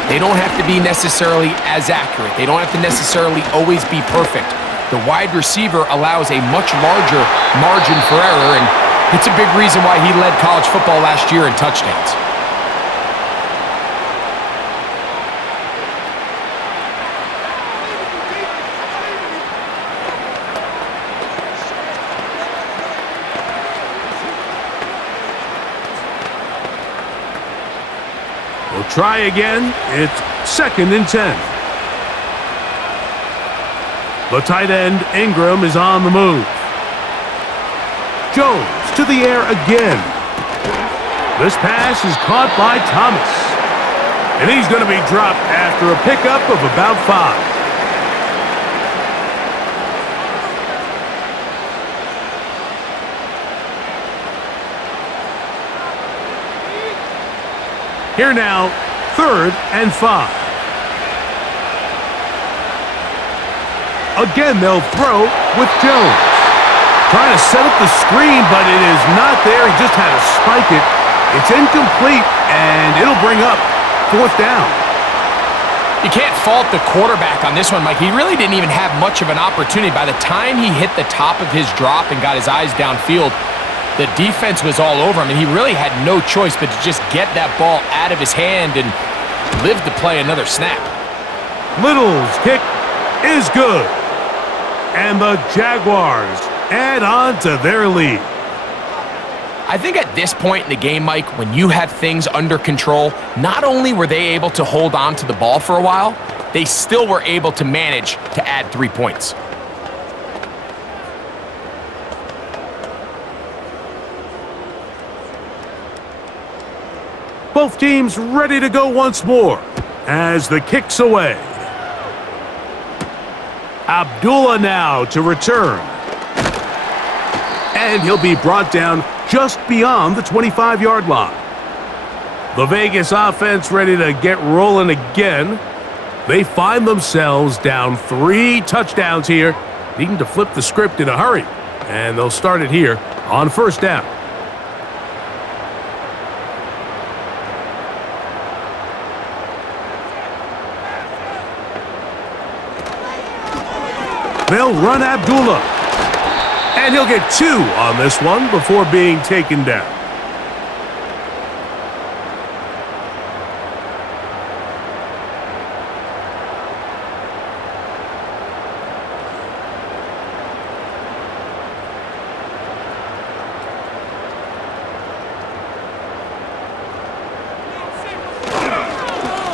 they don't have to be necessarily as accurate. They don't have to necessarily always be perfect. The wide receiver allows a much larger margin for error, and it's a big reason why he led college football last year in touchdowns. We'll try again. It's second and 10. The tight end, Ingram, is on the move. Jones to the air again. This pass is caught by Thomas. And he's going to be dropped after a pickup of about 5. Here now, third and 5. Again, they'll throw with Jones. Trying to set up the screen, but it is not there. He just had to spike it. It's incomplete, and it'll bring up fourth down. You can't fault the quarterback on this one, Mike. He really didn't even have much of an opportunity. By the time he hit the top of his drop and got his eyes downfield, the defense was all over him, and he really had no choice but to just get that ball out of his hand and live to play another snap. Little's kick is good. And the Jaguars add on to their lead. I think at this point in the game, Mike, when you have things under control, not only were they able to hold on to the ball for a while, they still were able to manage to add 3 points. Both teams ready to go once more as the kick's away. Abdullah now to return. And he'll be brought down just beyond the 25-yard line. The Vegas offense ready to get rolling again. They find themselves down 3 touchdowns here, needing to flip the script in a hurry. And they'll start it here on first down. They'll run Abdullah. And he'll get 2 on this one before being taken down.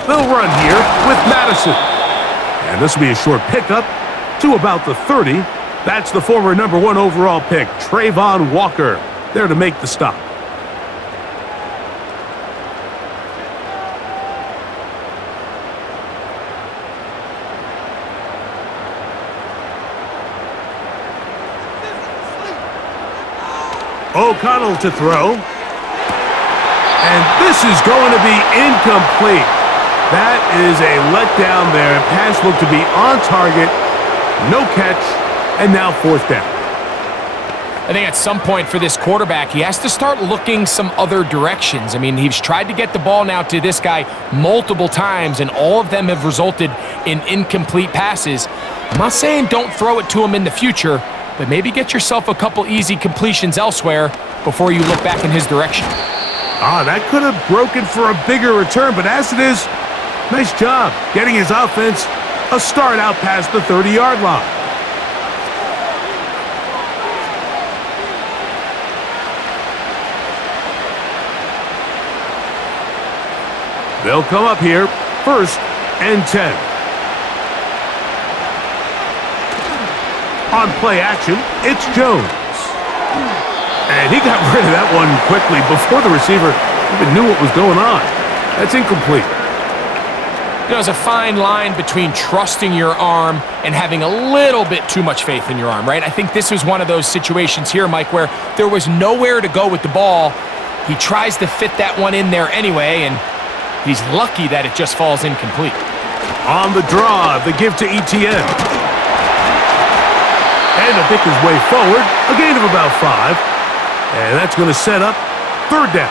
They'll run here with Madison. And this will be a short pickup to about the 30. That's the former #1 overall pick, Trayvon Walker, there to make the stop. O'Connell to throw. And this is going to be incomplete. That is a letdown there. Pass looked to be on target. No catch, and now fourth down. I think at some point for this quarterback, he has to start looking some other directions. I mean, he's tried to get the ball now to this guy multiple times, and all of them have resulted in incomplete passes. I'm not saying don't throw it to him in the future, but maybe get yourself a couple easy completions elsewhere before you look back in his direction. That could have broken for a bigger return, but as it is, nice job getting his offense a start out past the 30-yard line. They'll come up here, 1st and 10. On play action, it's Jones. And he got rid of that one quickly before the receiver even knew what was going on. That's incomplete. You know, there's a fine line between trusting your arm and having a little bit too much faith in your arm, right? I think this was one of those situations here, Mike, where there was nowhere to go with the ball. He tries to fit that one in there anyway, and he's lucky that it just falls incomplete. On the draw, the give to Etienne. And to pick his way forward, a gain of about 5. And that's going to set up 3rd down.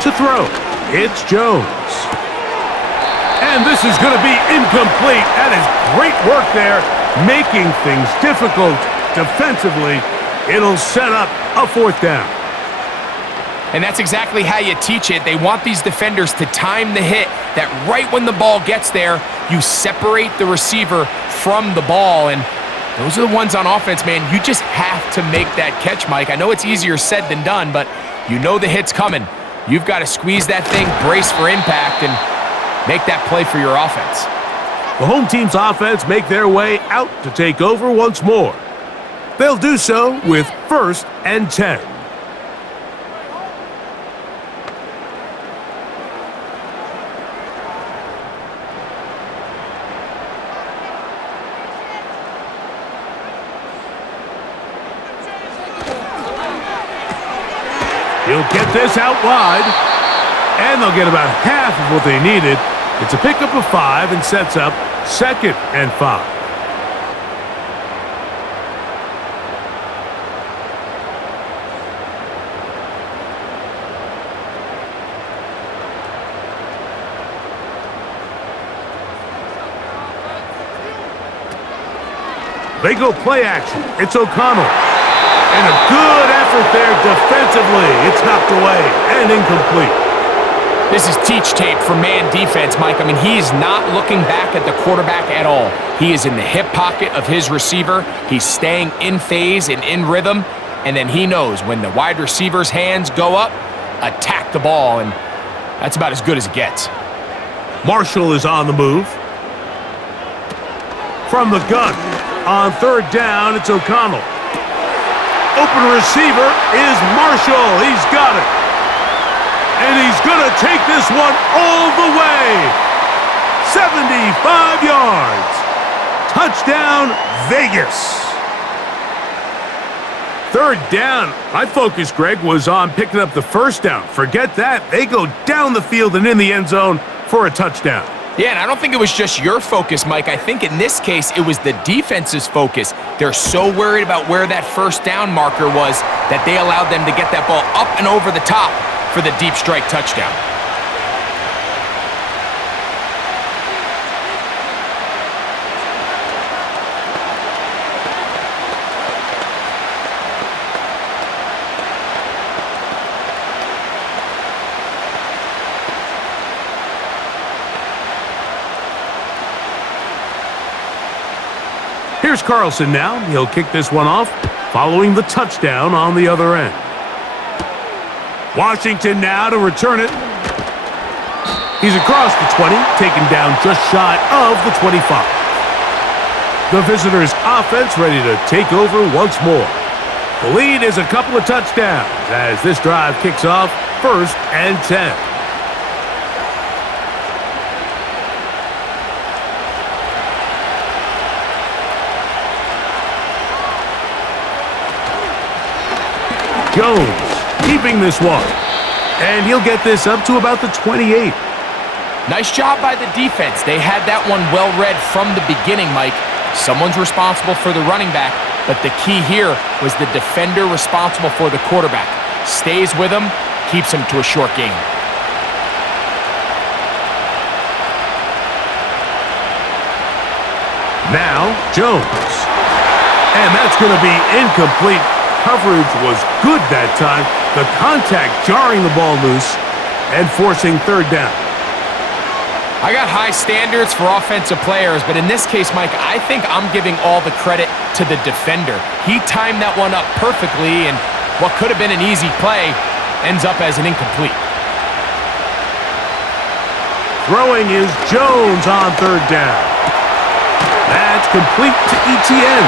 To throw, it's Jones. And this is going to be incomplete. That is great work there, making things difficult defensively. It'll set up a 4th down. And that's exactly how you teach it. They want these defenders to time the hit, that right when the ball gets there, you separate the receiver from the ball. And those are the ones on offense, man. You just have to make that catch, Mike. I know it's easier said than done, but you know the hit's coming. You've got to squeeze that thing, brace for impact, and make that play for your offense. The home team's offense make their way out to take over once more. They'll do so with 1st and 10. He'll get this out wide, and they'll get about half of what they needed. It's a pickup of 5 and sets up 2nd and 5. They go play action. It's O'Connell. And a good effort there defensively. It's knocked away and incomplete. This is teach tape for man defense, Mike. I mean, he's not looking back at the quarterback at all. He is in the hip pocket of his receiver. He's staying in phase and in rhythm. And then he knows when the wide receiver's hands go up, attack the ball. And that's about as good as it gets. Marshall is on the move. From the gun. On third down, it's O'Connell. Open receiver is Marshall. He's got it. And he's going to take this one all the way. 75 yards. Touchdown, Vegas. Third down. My focus, Greg, was on picking up the first down. Forget that. They go down the field and in the end zone for a touchdown. Yeah, and I don't think it was just your focus, Mike. I think in this case, it was the defense's focus. They're so worried about where that first down marker was that they allowed them to get that ball up and over the top for the deep strike touchdown. Here's Carlson now. He'll kick this one off, following the touchdown on the other end. Washington now to return it. He's across the 20, taken down just shy of the 25. The visitors' offense ready to take over once more. The lead is a couple of touchdowns as this drive kicks off 1st and 10. Jones keeping this one. And he'll get this up to about the 28. Nice job by the defense. They had that one well read from the beginning, Mike. Someone's responsible for the running back, but the key here was the defender responsible for the quarterback. Stays with him, keeps him to a short gain. Now, Jones. And that's going to be incomplete. Coverage was good that time. The contact jarring the ball loose and forcing third down. I got high standards for offensive players, but in this case, Mike, I think I'm giving all the credit to the defender. He timed that one up perfectly, and what could have been an easy play ends up as an incomplete. Throwing is Jones on third down. That's complete to ETN.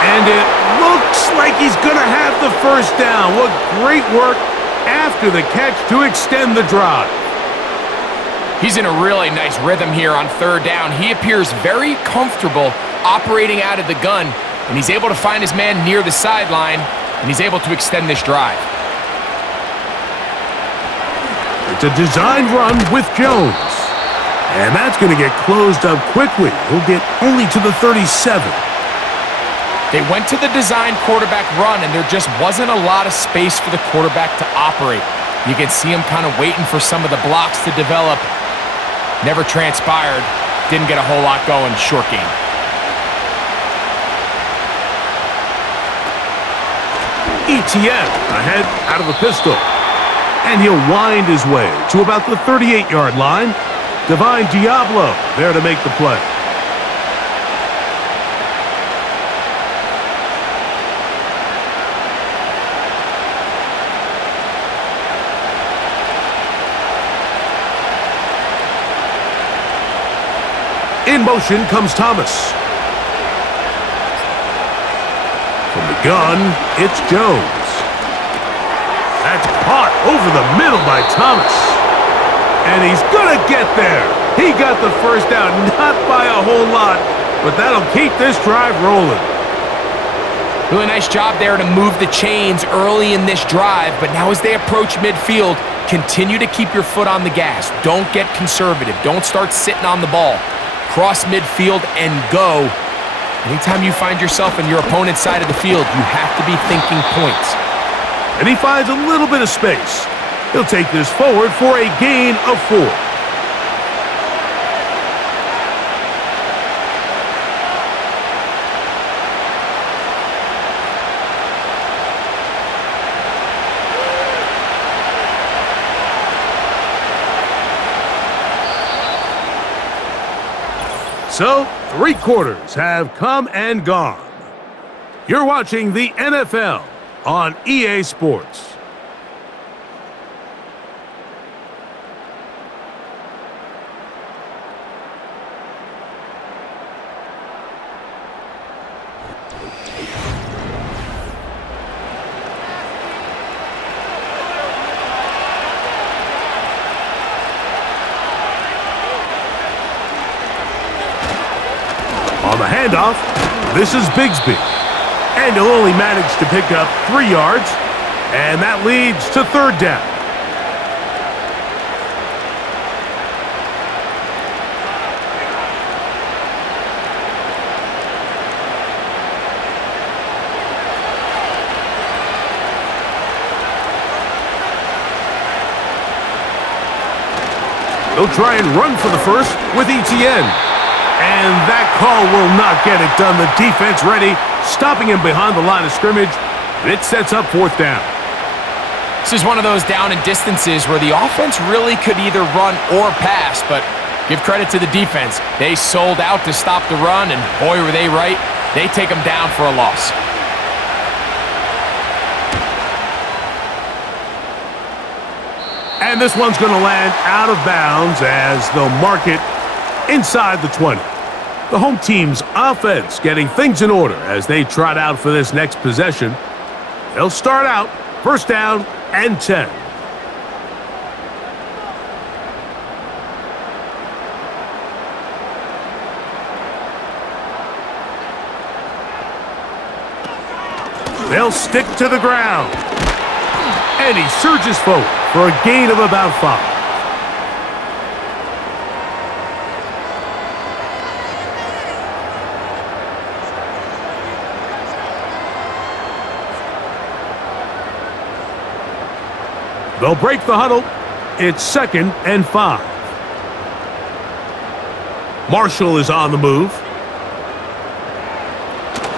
And it looks like he's going to have the first down. What great work after the catch to extend the drive. He's in a really nice rhythm here on third down. He appears very comfortable operating out of the gun, and he's able to find his man near the sideline, and he's able to extend this drive. It's a design run with Jones. And that's going to get closed up quickly. He'll get only to the 37. They went to the design quarterback run, and there just wasn't a lot of space for the quarterback to operate. You can see him kind of waiting for some of the blocks to develop. Never transpired. Didn't get a whole lot going. Short game. ETN ahead out of the pistol. And he'll wind his way to about the 38-yard line. Divine Diablo there to make the play. In motion comes Thomas. From the gun, it's Jones. That's caught over the middle by Thomas. And he's going to get there. He got the first down, not by a whole lot, but that'll keep this drive rolling. Really nice job there to move the chains early in this drive, but now as they approach midfield, continue to keep your foot on the gas. Don't get conservative. Don't start sitting on the ball. Cross midfield and go. Anytime you find yourself in your opponent's side of the field, you have to be thinking points. And he finds a little bit of space. He'll take this forward for a gain of 4. So, 3 quarters have come and gone. You're watching the NFL on EA Sports. On the handoff, this is Bigsby. And he'll only manage to pick up 3 yards, and that leads to 3rd down. They'll try and run for the first with ETN. And that call will not get it done. The defense ready, stopping him behind the line of scrimmage. It sets up 4th down. This is one of those down and distances where the offense really could either run or pass, but give credit to the defense. They sold out to stop the run, and boy, were they right. They take them down for a loss. And this one's going to land out of bounds as they'll mark it inside the 20. The home team's offense getting things in order as they trot out for this next possession. They'll start out 1st down and 10. They'll stick to the ground. And he surges forward for a gain of about 5. They'll break the huddle. It's 2nd and 5. Marshall is on the move.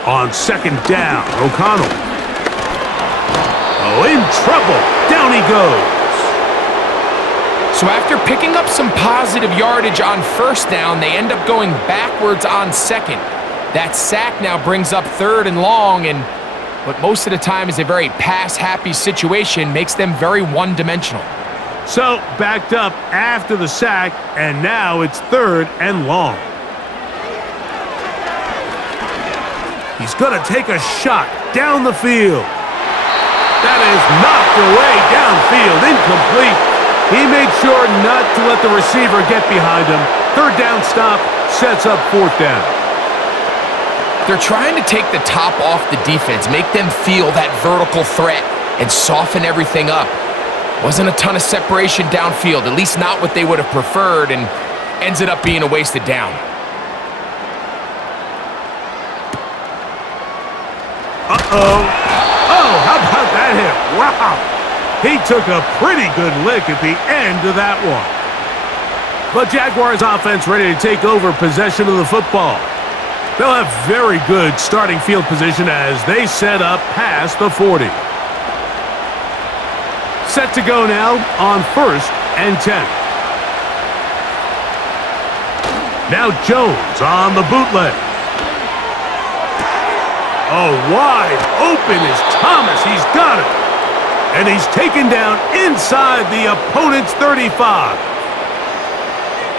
On 2nd down, O'Connell. Oh, in trouble. Down he goes. So after picking up some positive yardage on 1st down, they end up going backwards on 2nd. That sack now brings up 3rd and long, and what most of the time is a very pass-happy situation makes them very one-dimensional. So, backed up after the sack, and now it's 3rd and long. He's going to take a shot down the field. That is knocked away downfield, incomplete. He made sure not to let the receiver get behind him. 3rd down stop sets up 4th down. They're trying to take the top off the defense, make them feel that vertical threat, and soften everything up. Wasn't a ton of separation downfield, at least not what they would have preferred, and ends up being a wasted down. Uh-oh. Oh, how about that hit? Wow. He took a pretty good lick at the end of that one. But Jaguars offense ready to take over possession of the football. They'll have very good starting field position as they set up past the 40. Set to go now on 1st and 10. Now Jones on the bootleg. Oh, wide open is Thomas. He's got it. And he's taken down inside the opponent's 35.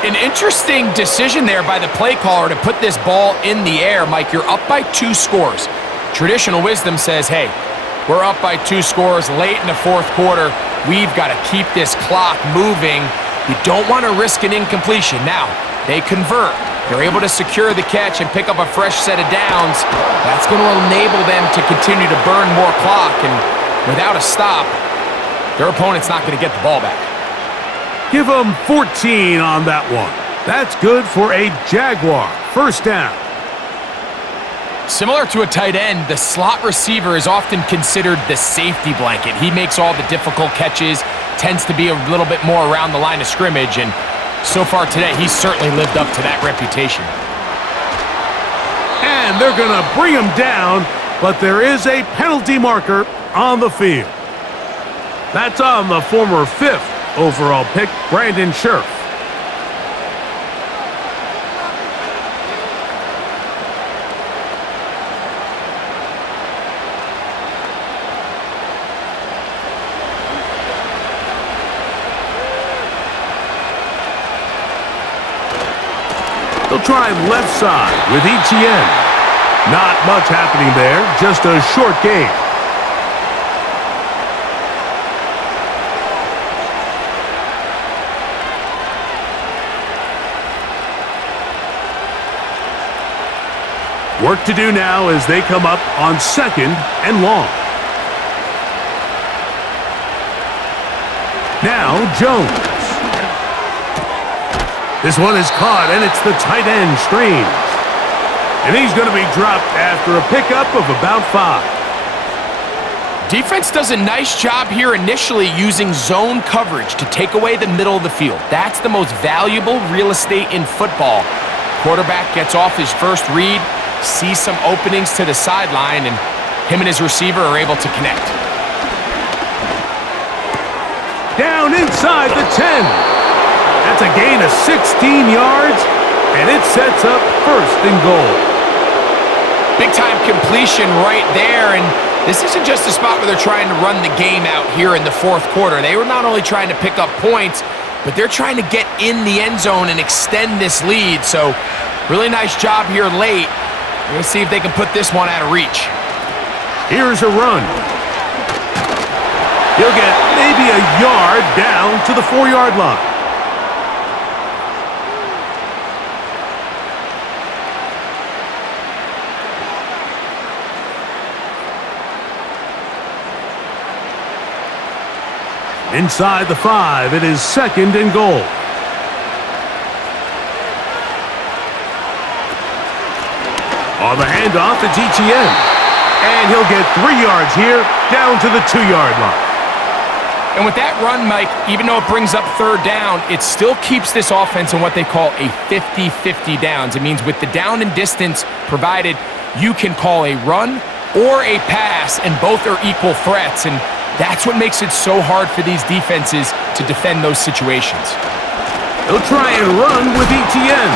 An interesting decision there by the play caller to put this ball in the air. Mike, you're up by 2 scores. Traditional wisdom says, hey, we're up by 2 scores late in the 4th quarter. We've got to keep this clock moving. You don't want to risk an incompletion. Now, they convert. They're able to secure the catch and pick up a fresh set of downs. That's going to enable them to continue to burn more clock. And without a stop, their opponent's not going to get the ball back. Give them 14 on that one. That's good for a Jaguar 1st down. Similar to a tight end, the slot receiver is often considered the safety blanket. He makes all the difficult catches, tends to be a little bit more around the line of scrimmage, and so far today, he's certainly lived up to that reputation. And they're going to bring him down, but there is a penalty marker on the field. That's on the former 5th overall pick, Brandon Scherf. They'll try left side with ETN. Not much happening there, just a short gain. Work to do now as they come up on 2nd and long. Now Jones. This one is caught, and it's the tight end, Strange. And he's going to be dropped after a pickup of about 5. Defense does a nice job here initially using zone coverage to take away the middle of the field. That's the most valuable real estate in football. Quarterback gets off his first read, sees some openings to the sideline, and him and his receiver are able to connect. Down inside the 10. That's a gain of 16 yards, and it sets up 1st and goal. Big-time completion right there, and this isn't just a spot where they're trying to run the game out here in the 4th quarter. They were not only trying to pick up points, but they're trying to get in the end zone and extend this lead. So, really nice job here late. We're going to see if they can put this one out of reach. Here's a run. He'll get maybe a yard down to the 4-yard line. Inside the 5, it is 2nd and goal. On the handoff, it's ETN. And he'll get 3 yards here, down to the 2-yard line. And with that run, Mike, even though it brings up 3rd down, it still keeps this offense in what they call a 50-50 downs. It means with the down and distance provided, you can call a run or a pass, and both are equal threats. And that's what makes it so hard for these defenses to defend those situations. They'll try and run with ETN.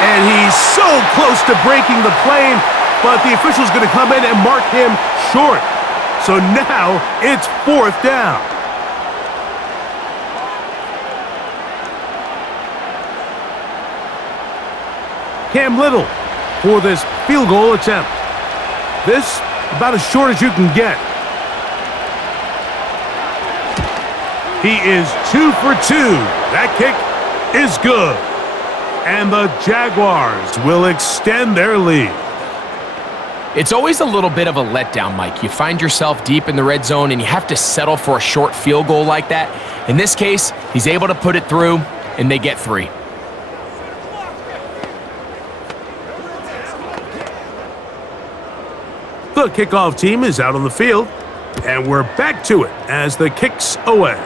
And he's so close to breaking the plane, but the official's going to come in and mark him short. So now it's 4th down. Cam Little for this field goal attempt. This about as short as you can get. He is 2 for 2. That kick is good. And the Jaguars will extend their lead. It's always a little bit of a letdown, Mike. You find yourself deep in the red zone and you have to settle for a short field goal like that. In this case, he's able to put it through, and they get 3. The kickoff team is out on the field, and we're back to it as the kick's away.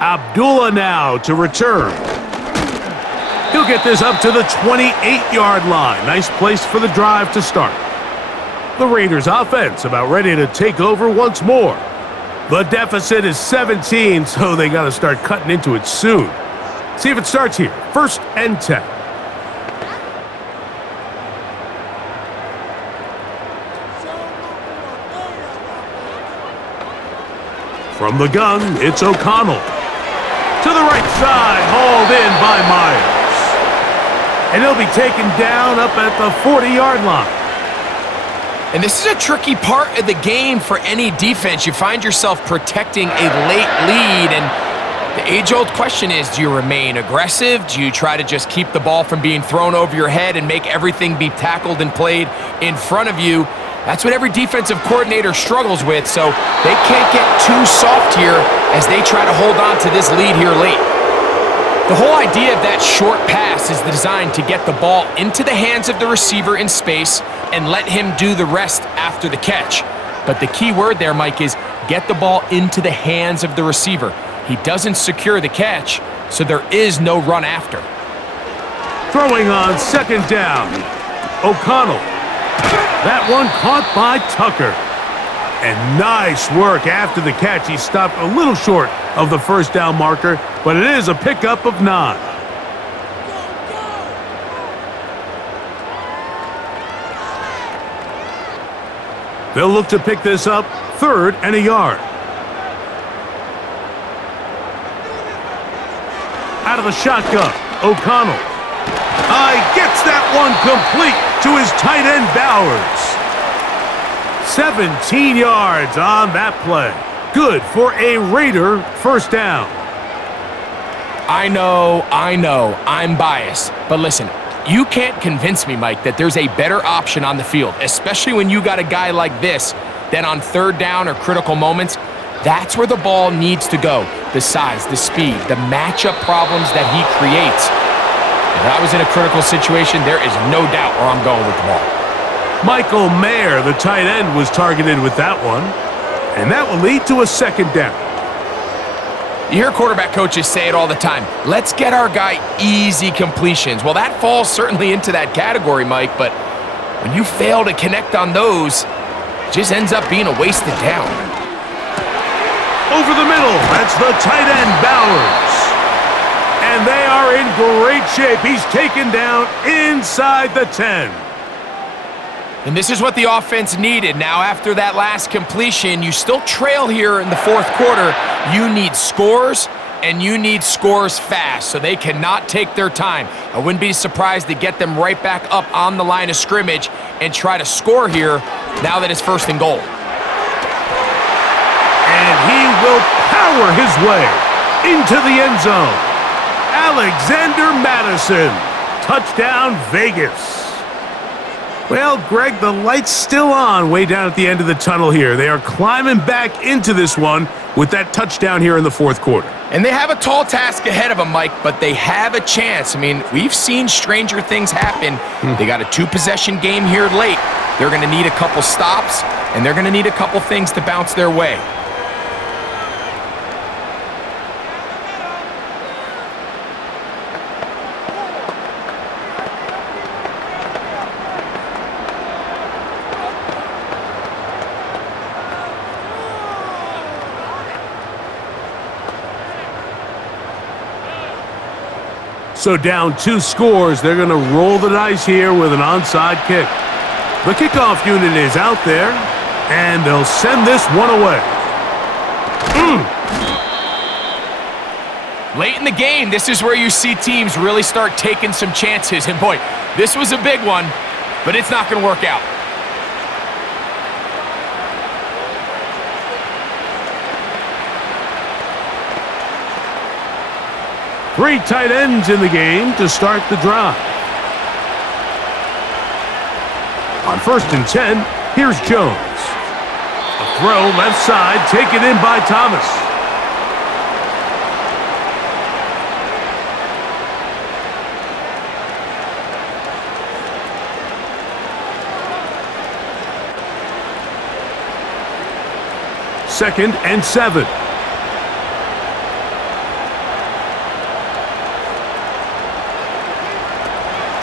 Abdullah now to return. He'll get this up to the 28-yard line. Nice place for the drive to start. The Raiders offense about ready to take over once more. The deficit is 17, so they got to start cutting into it soon. See if it starts here. 1st and 10. From the gun, it's O'Connell. To the right side, hauled in by Myers. And he'll be taken down up at the 40-yard line. And this is a tricky part of the game for any defense. You find yourself protecting a late lead, and the age-old question is, do you remain aggressive? Do you try to just keep the ball from being thrown over your head and make everything be tackled and played in front of you? That's what every defensive coordinator struggles with, so they can't get too soft here as they try to hold on to this lead here late. The whole idea of that short pass is designed to get the ball into the hands of the receiver in space and let him do the rest after the catch. But the key word there, Mike, is get the ball into the hands of the receiver. He doesn't secure the catch, so there is no run after. Throwing on 2nd down, O'Connell. That one caught by Tucker. And nice work after the catch. He stopped a little short of the 1st down marker, but it is a pickup of 9. They'll look to pick this up 3rd and a yard. Out of the shotgun, O'Connell. Gets that one complete to his tight end, Bowers. 17 yards on that play. Good for a Raider first down. I know, I'm biased. But listen, you can't convince me, Mike, that there's a better option on the field, especially when you got a guy like this, that on third down or critical moments, that's where the ball needs to go. The size, the speed, the matchup problems that he creates. If I was in a critical situation, there is no doubt where I'm going with the ball. Michael Mayer, the tight end, was targeted with that one. And that will lead to a second down. You hear quarterback coaches say it all the time. Let's get our guy easy completions. Well, that falls certainly into that category, Mike, but when you fail to connect on those, it just ends up being a wasted down. Over the middle, that's the tight end, Bowers. And they are in great shape. He's taken down inside the 10. And this is what the offense needed. Now, after that last completion, you still trail here in the fourth quarter. You need scores, and you need scores fast, so they cannot take their time. I wouldn't be surprised to get them right back up on the line of scrimmage and try to score here now that it's first and goal. And he will power his way into the end zone. Alexander Madison, touchdown Vegas. Well, Greg, the light's still on way down at the end of the tunnel here. They are climbing back into this one with that touchdown here in the fourth quarter. And they have a tall task ahead of them, Mike, but they have a chance. I mean, we've seen stranger things happen. They got a two-possession game here late. They're going to need a couple stops, and they're going to need a couple things to bounce their way. So down 2 scores, they're going to roll the dice here with an onside kick. The kickoff unit is out there, and they'll send this one away. Late in the game, this is where you see teams really start taking some chances. And boy, this was a big one, but it's not going to work out. Three tight ends in the game to start the drive. On 1st and 10, here's Jones. A throw left side, taken in by Thomas. Second and 7.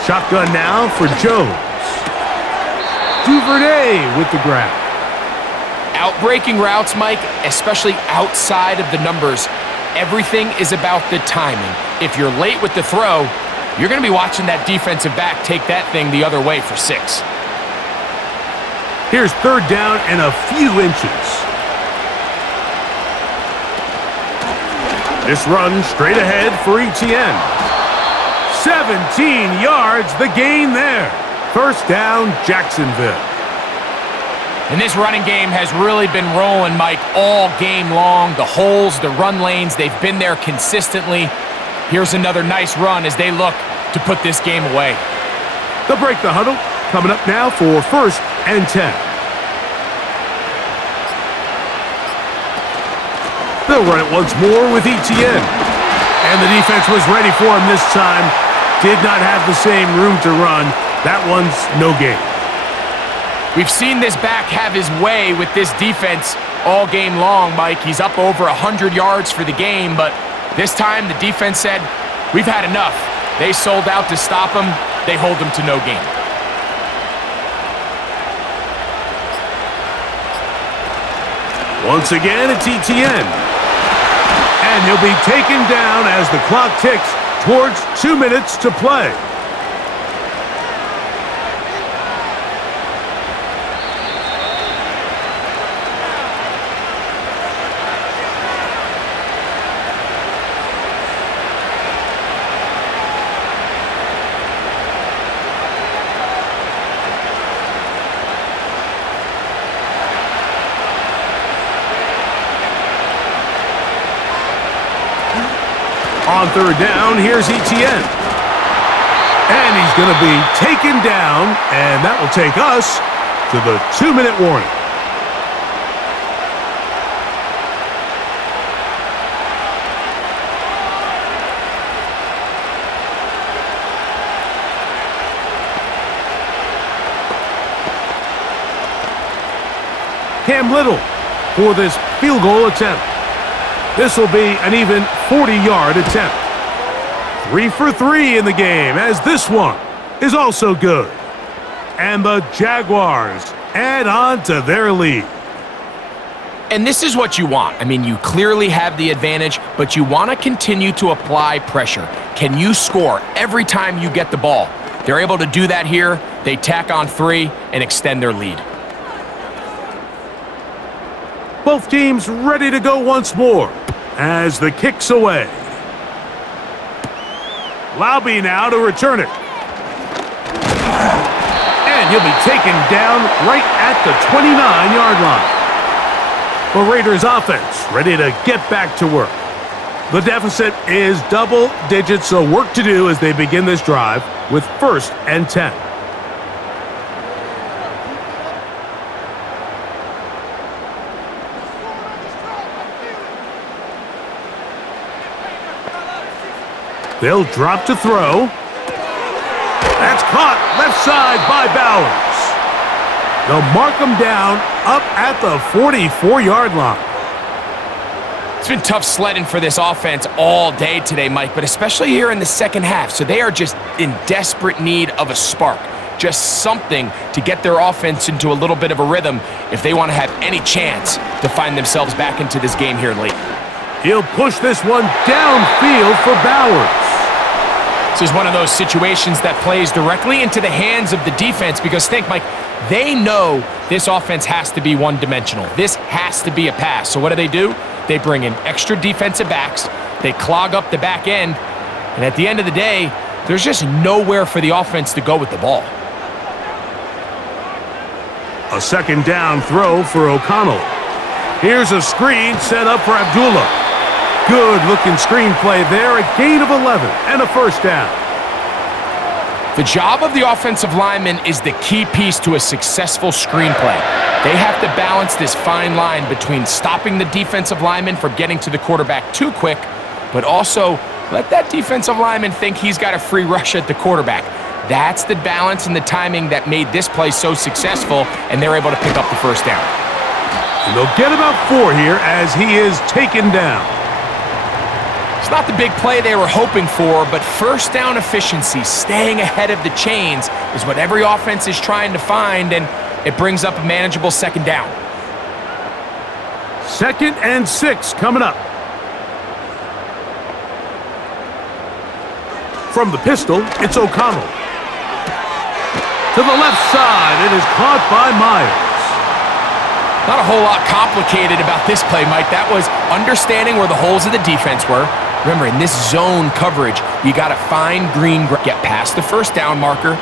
Shotgun now for Jones. Duvernay with the grab. Out-breaking routes, Mike, especially outside of the numbers, everything is about the timing. If you're late with the throw, you're going to be watching that defensive back take that thing the other way for 6. Here's third down and a few inches. This run straight ahead for Etienne. 17 yards, the gain there. First down, Jacksonville. And this running game has really been rolling, Mike, all game long. The holes, the run lanes, they've been there consistently. Here's another nice run as they look to put this game away. They'll break the huddle. Coming up now for 1st and 10. They'll run it once more with Etienne. And the defense was ready for him this time. Did not have the same room to run. That one's no gain. We've seen this back have his way with this defense all game long, Mike. He's up over 100 yards for the game, but this time the defense said, we've had enough. They sold out to stop him. They hold him to no gain. Once again, it's Etienne. And he'll be taken down as the clock ticks towards 2 minutes to play. On third down, here's Etienne. And he's going to be taken down, and that will take us to the 2-minute warning. Cam Little for this field goal attempt. This will be an even 40-yard attempt. 3 for 3 in the game, as this one is also good. And the Jaguars add on to their lead. And this is what you want. I mean, you clearly have the advantage, but you want to continue to apply pressure. Can you score every time you get the ball? They're able to do that here. They tack on 3 and extend their lead. Both teams ready to go once more as the kick's away. Laube now to return it. And he'll be taken down right at the 29-yard line. The Raiders offense ready to get back to work. The deficit is double digits, so work to do as they begin this drive with 1st and 10. They'll drop to throw. That's caught left side by Bowers. They'll mark him down up at the 44-yard line. It's been tough sledding for this offense all day today, Mike, but especially here in the second half. So they are just in desperate need of a spark, just something to get their offense into a little bit of a rhythm if they want to have any chance to find themselves back into this game here late. He'll push this one downfield for Bowers. This is one of those situations that plays directly into the hands of the defense because think, Mike, they know this offense has to be one-dimensional. This has to be a pass. So what do? They bring in extra defensive backs. They clog up the back end. And at the end of the day, there's just nowhere for the offense to go with the ball. A 2nd down throw for O'Connell. Here's a screen set up for Abdullah. Good-looking screen play there, a gain of 11 and a 1st down. The job of the offensive lineman is the key piece to a successful screenplay. They have to balance this fine line between stopping the defensive lineman from getting to the quarterback too quick, but also let that defensive lineman think he's got a free rush at the quarterback. That's the balance and the timing that made this play so successful, and they're able to pick up the 1st down. And they'll get about 4 here as he is taken down. It's not the big play they were hoping for, but 1st down efficiency, staying ahead of the chains, is what every offense is trying to find, and it brings up a manageable 2nd down. 2nd and 6 coming up. From the pistol, it's O'Connell. To the left side, it is caught by Myers. Not a whole lot complicated about this play, Mike. That was understanding where the holes of the defense were. Remember, in this zone coverage, you got to find green, get past the 1st down marker,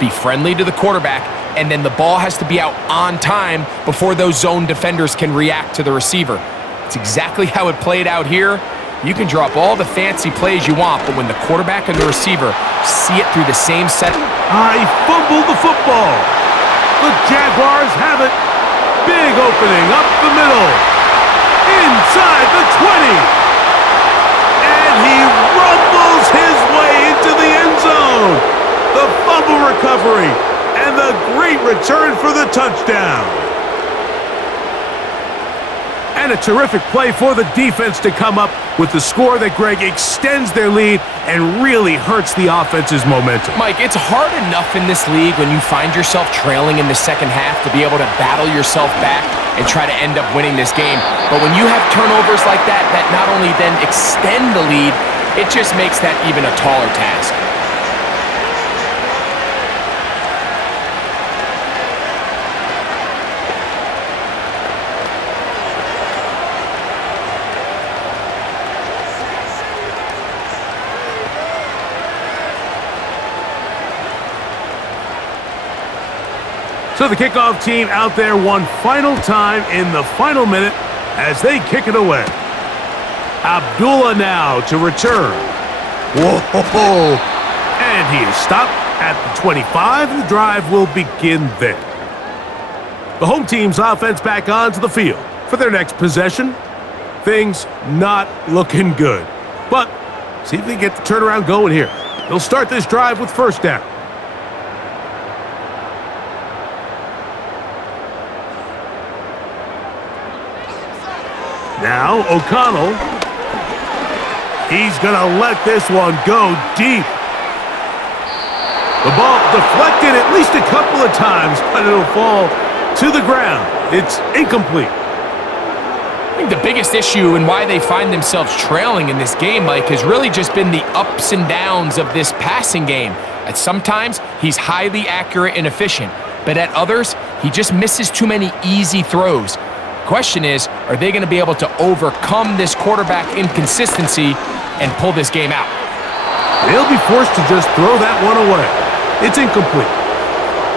be friendly to the quarterback, and then the ball has to be out on time before those zone defenders can react to the receiver. It's exactly how it played out here. You can drop all the fancy plays you want, but when the quarterback and the receiver see it through the same set. He fumbled the football. The Jaguars have it. Big opening up the middle. Inside the 20. And he rumbles his way into the end zone. The fumble recovery and the great return for the touchdown. And a terrific play for the defense to come up with the score that, Greg, extends their lead and really hurts the offense's momentum. Mike, it's hard enough in this league when you find yourself trailing in the second half to be able to battle yourself back and try to end up winning this game. But when you have turnovers like that, that not only then extend the lead, it just makes that even a taller task. So the kickoff team out there one final time in the final minute as they kick it away. Abdullah now to return. Whoa! And he is stopped at the 25, and the drive will begin there. The home team's offense back onto the field for their next possession. Things not looking good, but see if they get the turnaround going here. They'll start this drive with first down. Now O'Connell. He's going to let this one go deep. The ball deflected at least a couple of times, but it'll fall to the ground. It's incomplete. I think the biggest issue and why they find themselves trailing in this game, Mike, has really just been the ups and downs of this passing game. At sometimes, he's highly accurate and efficient, but at others, he just misses too many easy throws. The question is, are they going to be able to overcome this quarterback inconsistency and pull this game out? They'll be forced to just throw that one away. It's incomplete.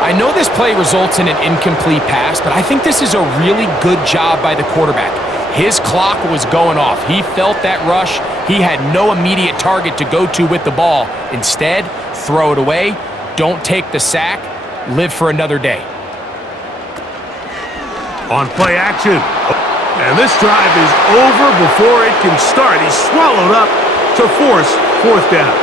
I know this play results in an incomplete pass, but I think this is a really good job by the quarterback. His clock was going off. He felt that rush. He had no immediate target to go to with the ball. Instead, throw it away. Don't take the sack. Live for another day. On play action. And this drive is over before it can start. He's swallowed up to force fourth down.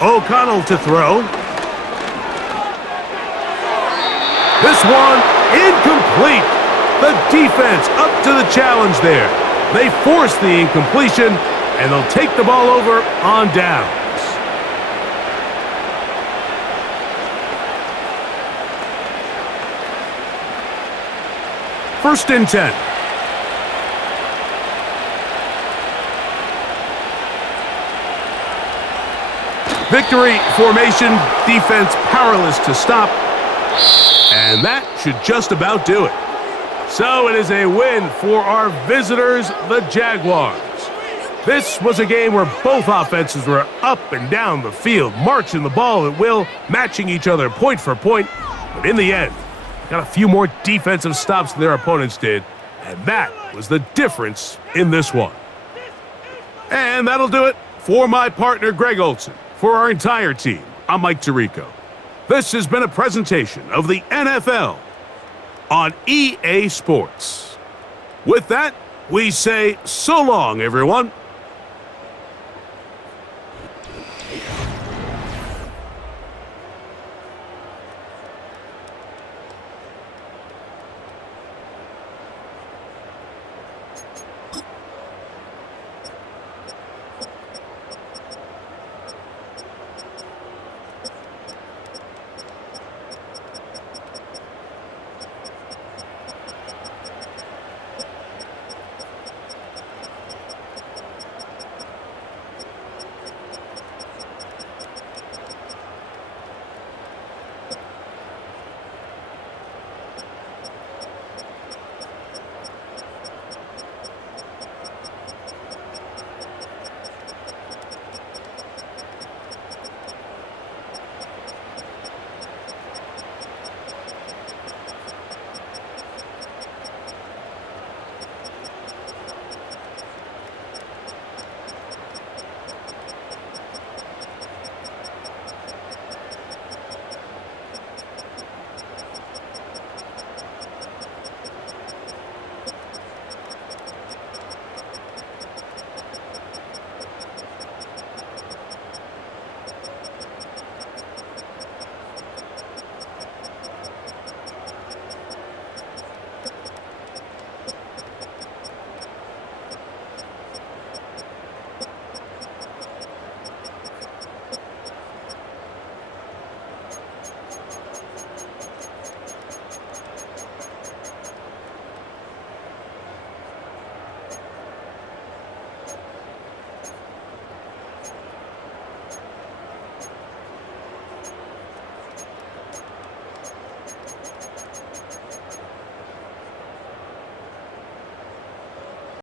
O'Connell to throw. This one incomplete. The defense up to the challenge there. They force the incompletion, and they'll take the ball over on downs. First and 10. Victory formation, defense powerless to stop, and that should just about do it. So it is a win for our visitors, the Jaguars. This was a game where both offenses were up and down the field, marching the ball at will, matching each other point for point, but in the end, got a few more defensive stops than their opponents did, and that was the difference in this one. And that'll do it for my partner, Greg Olson. For our entire team, I'm Mike Tirico. This has been a presentation of the NFL on EA Sports. With that, we say so long, everyone.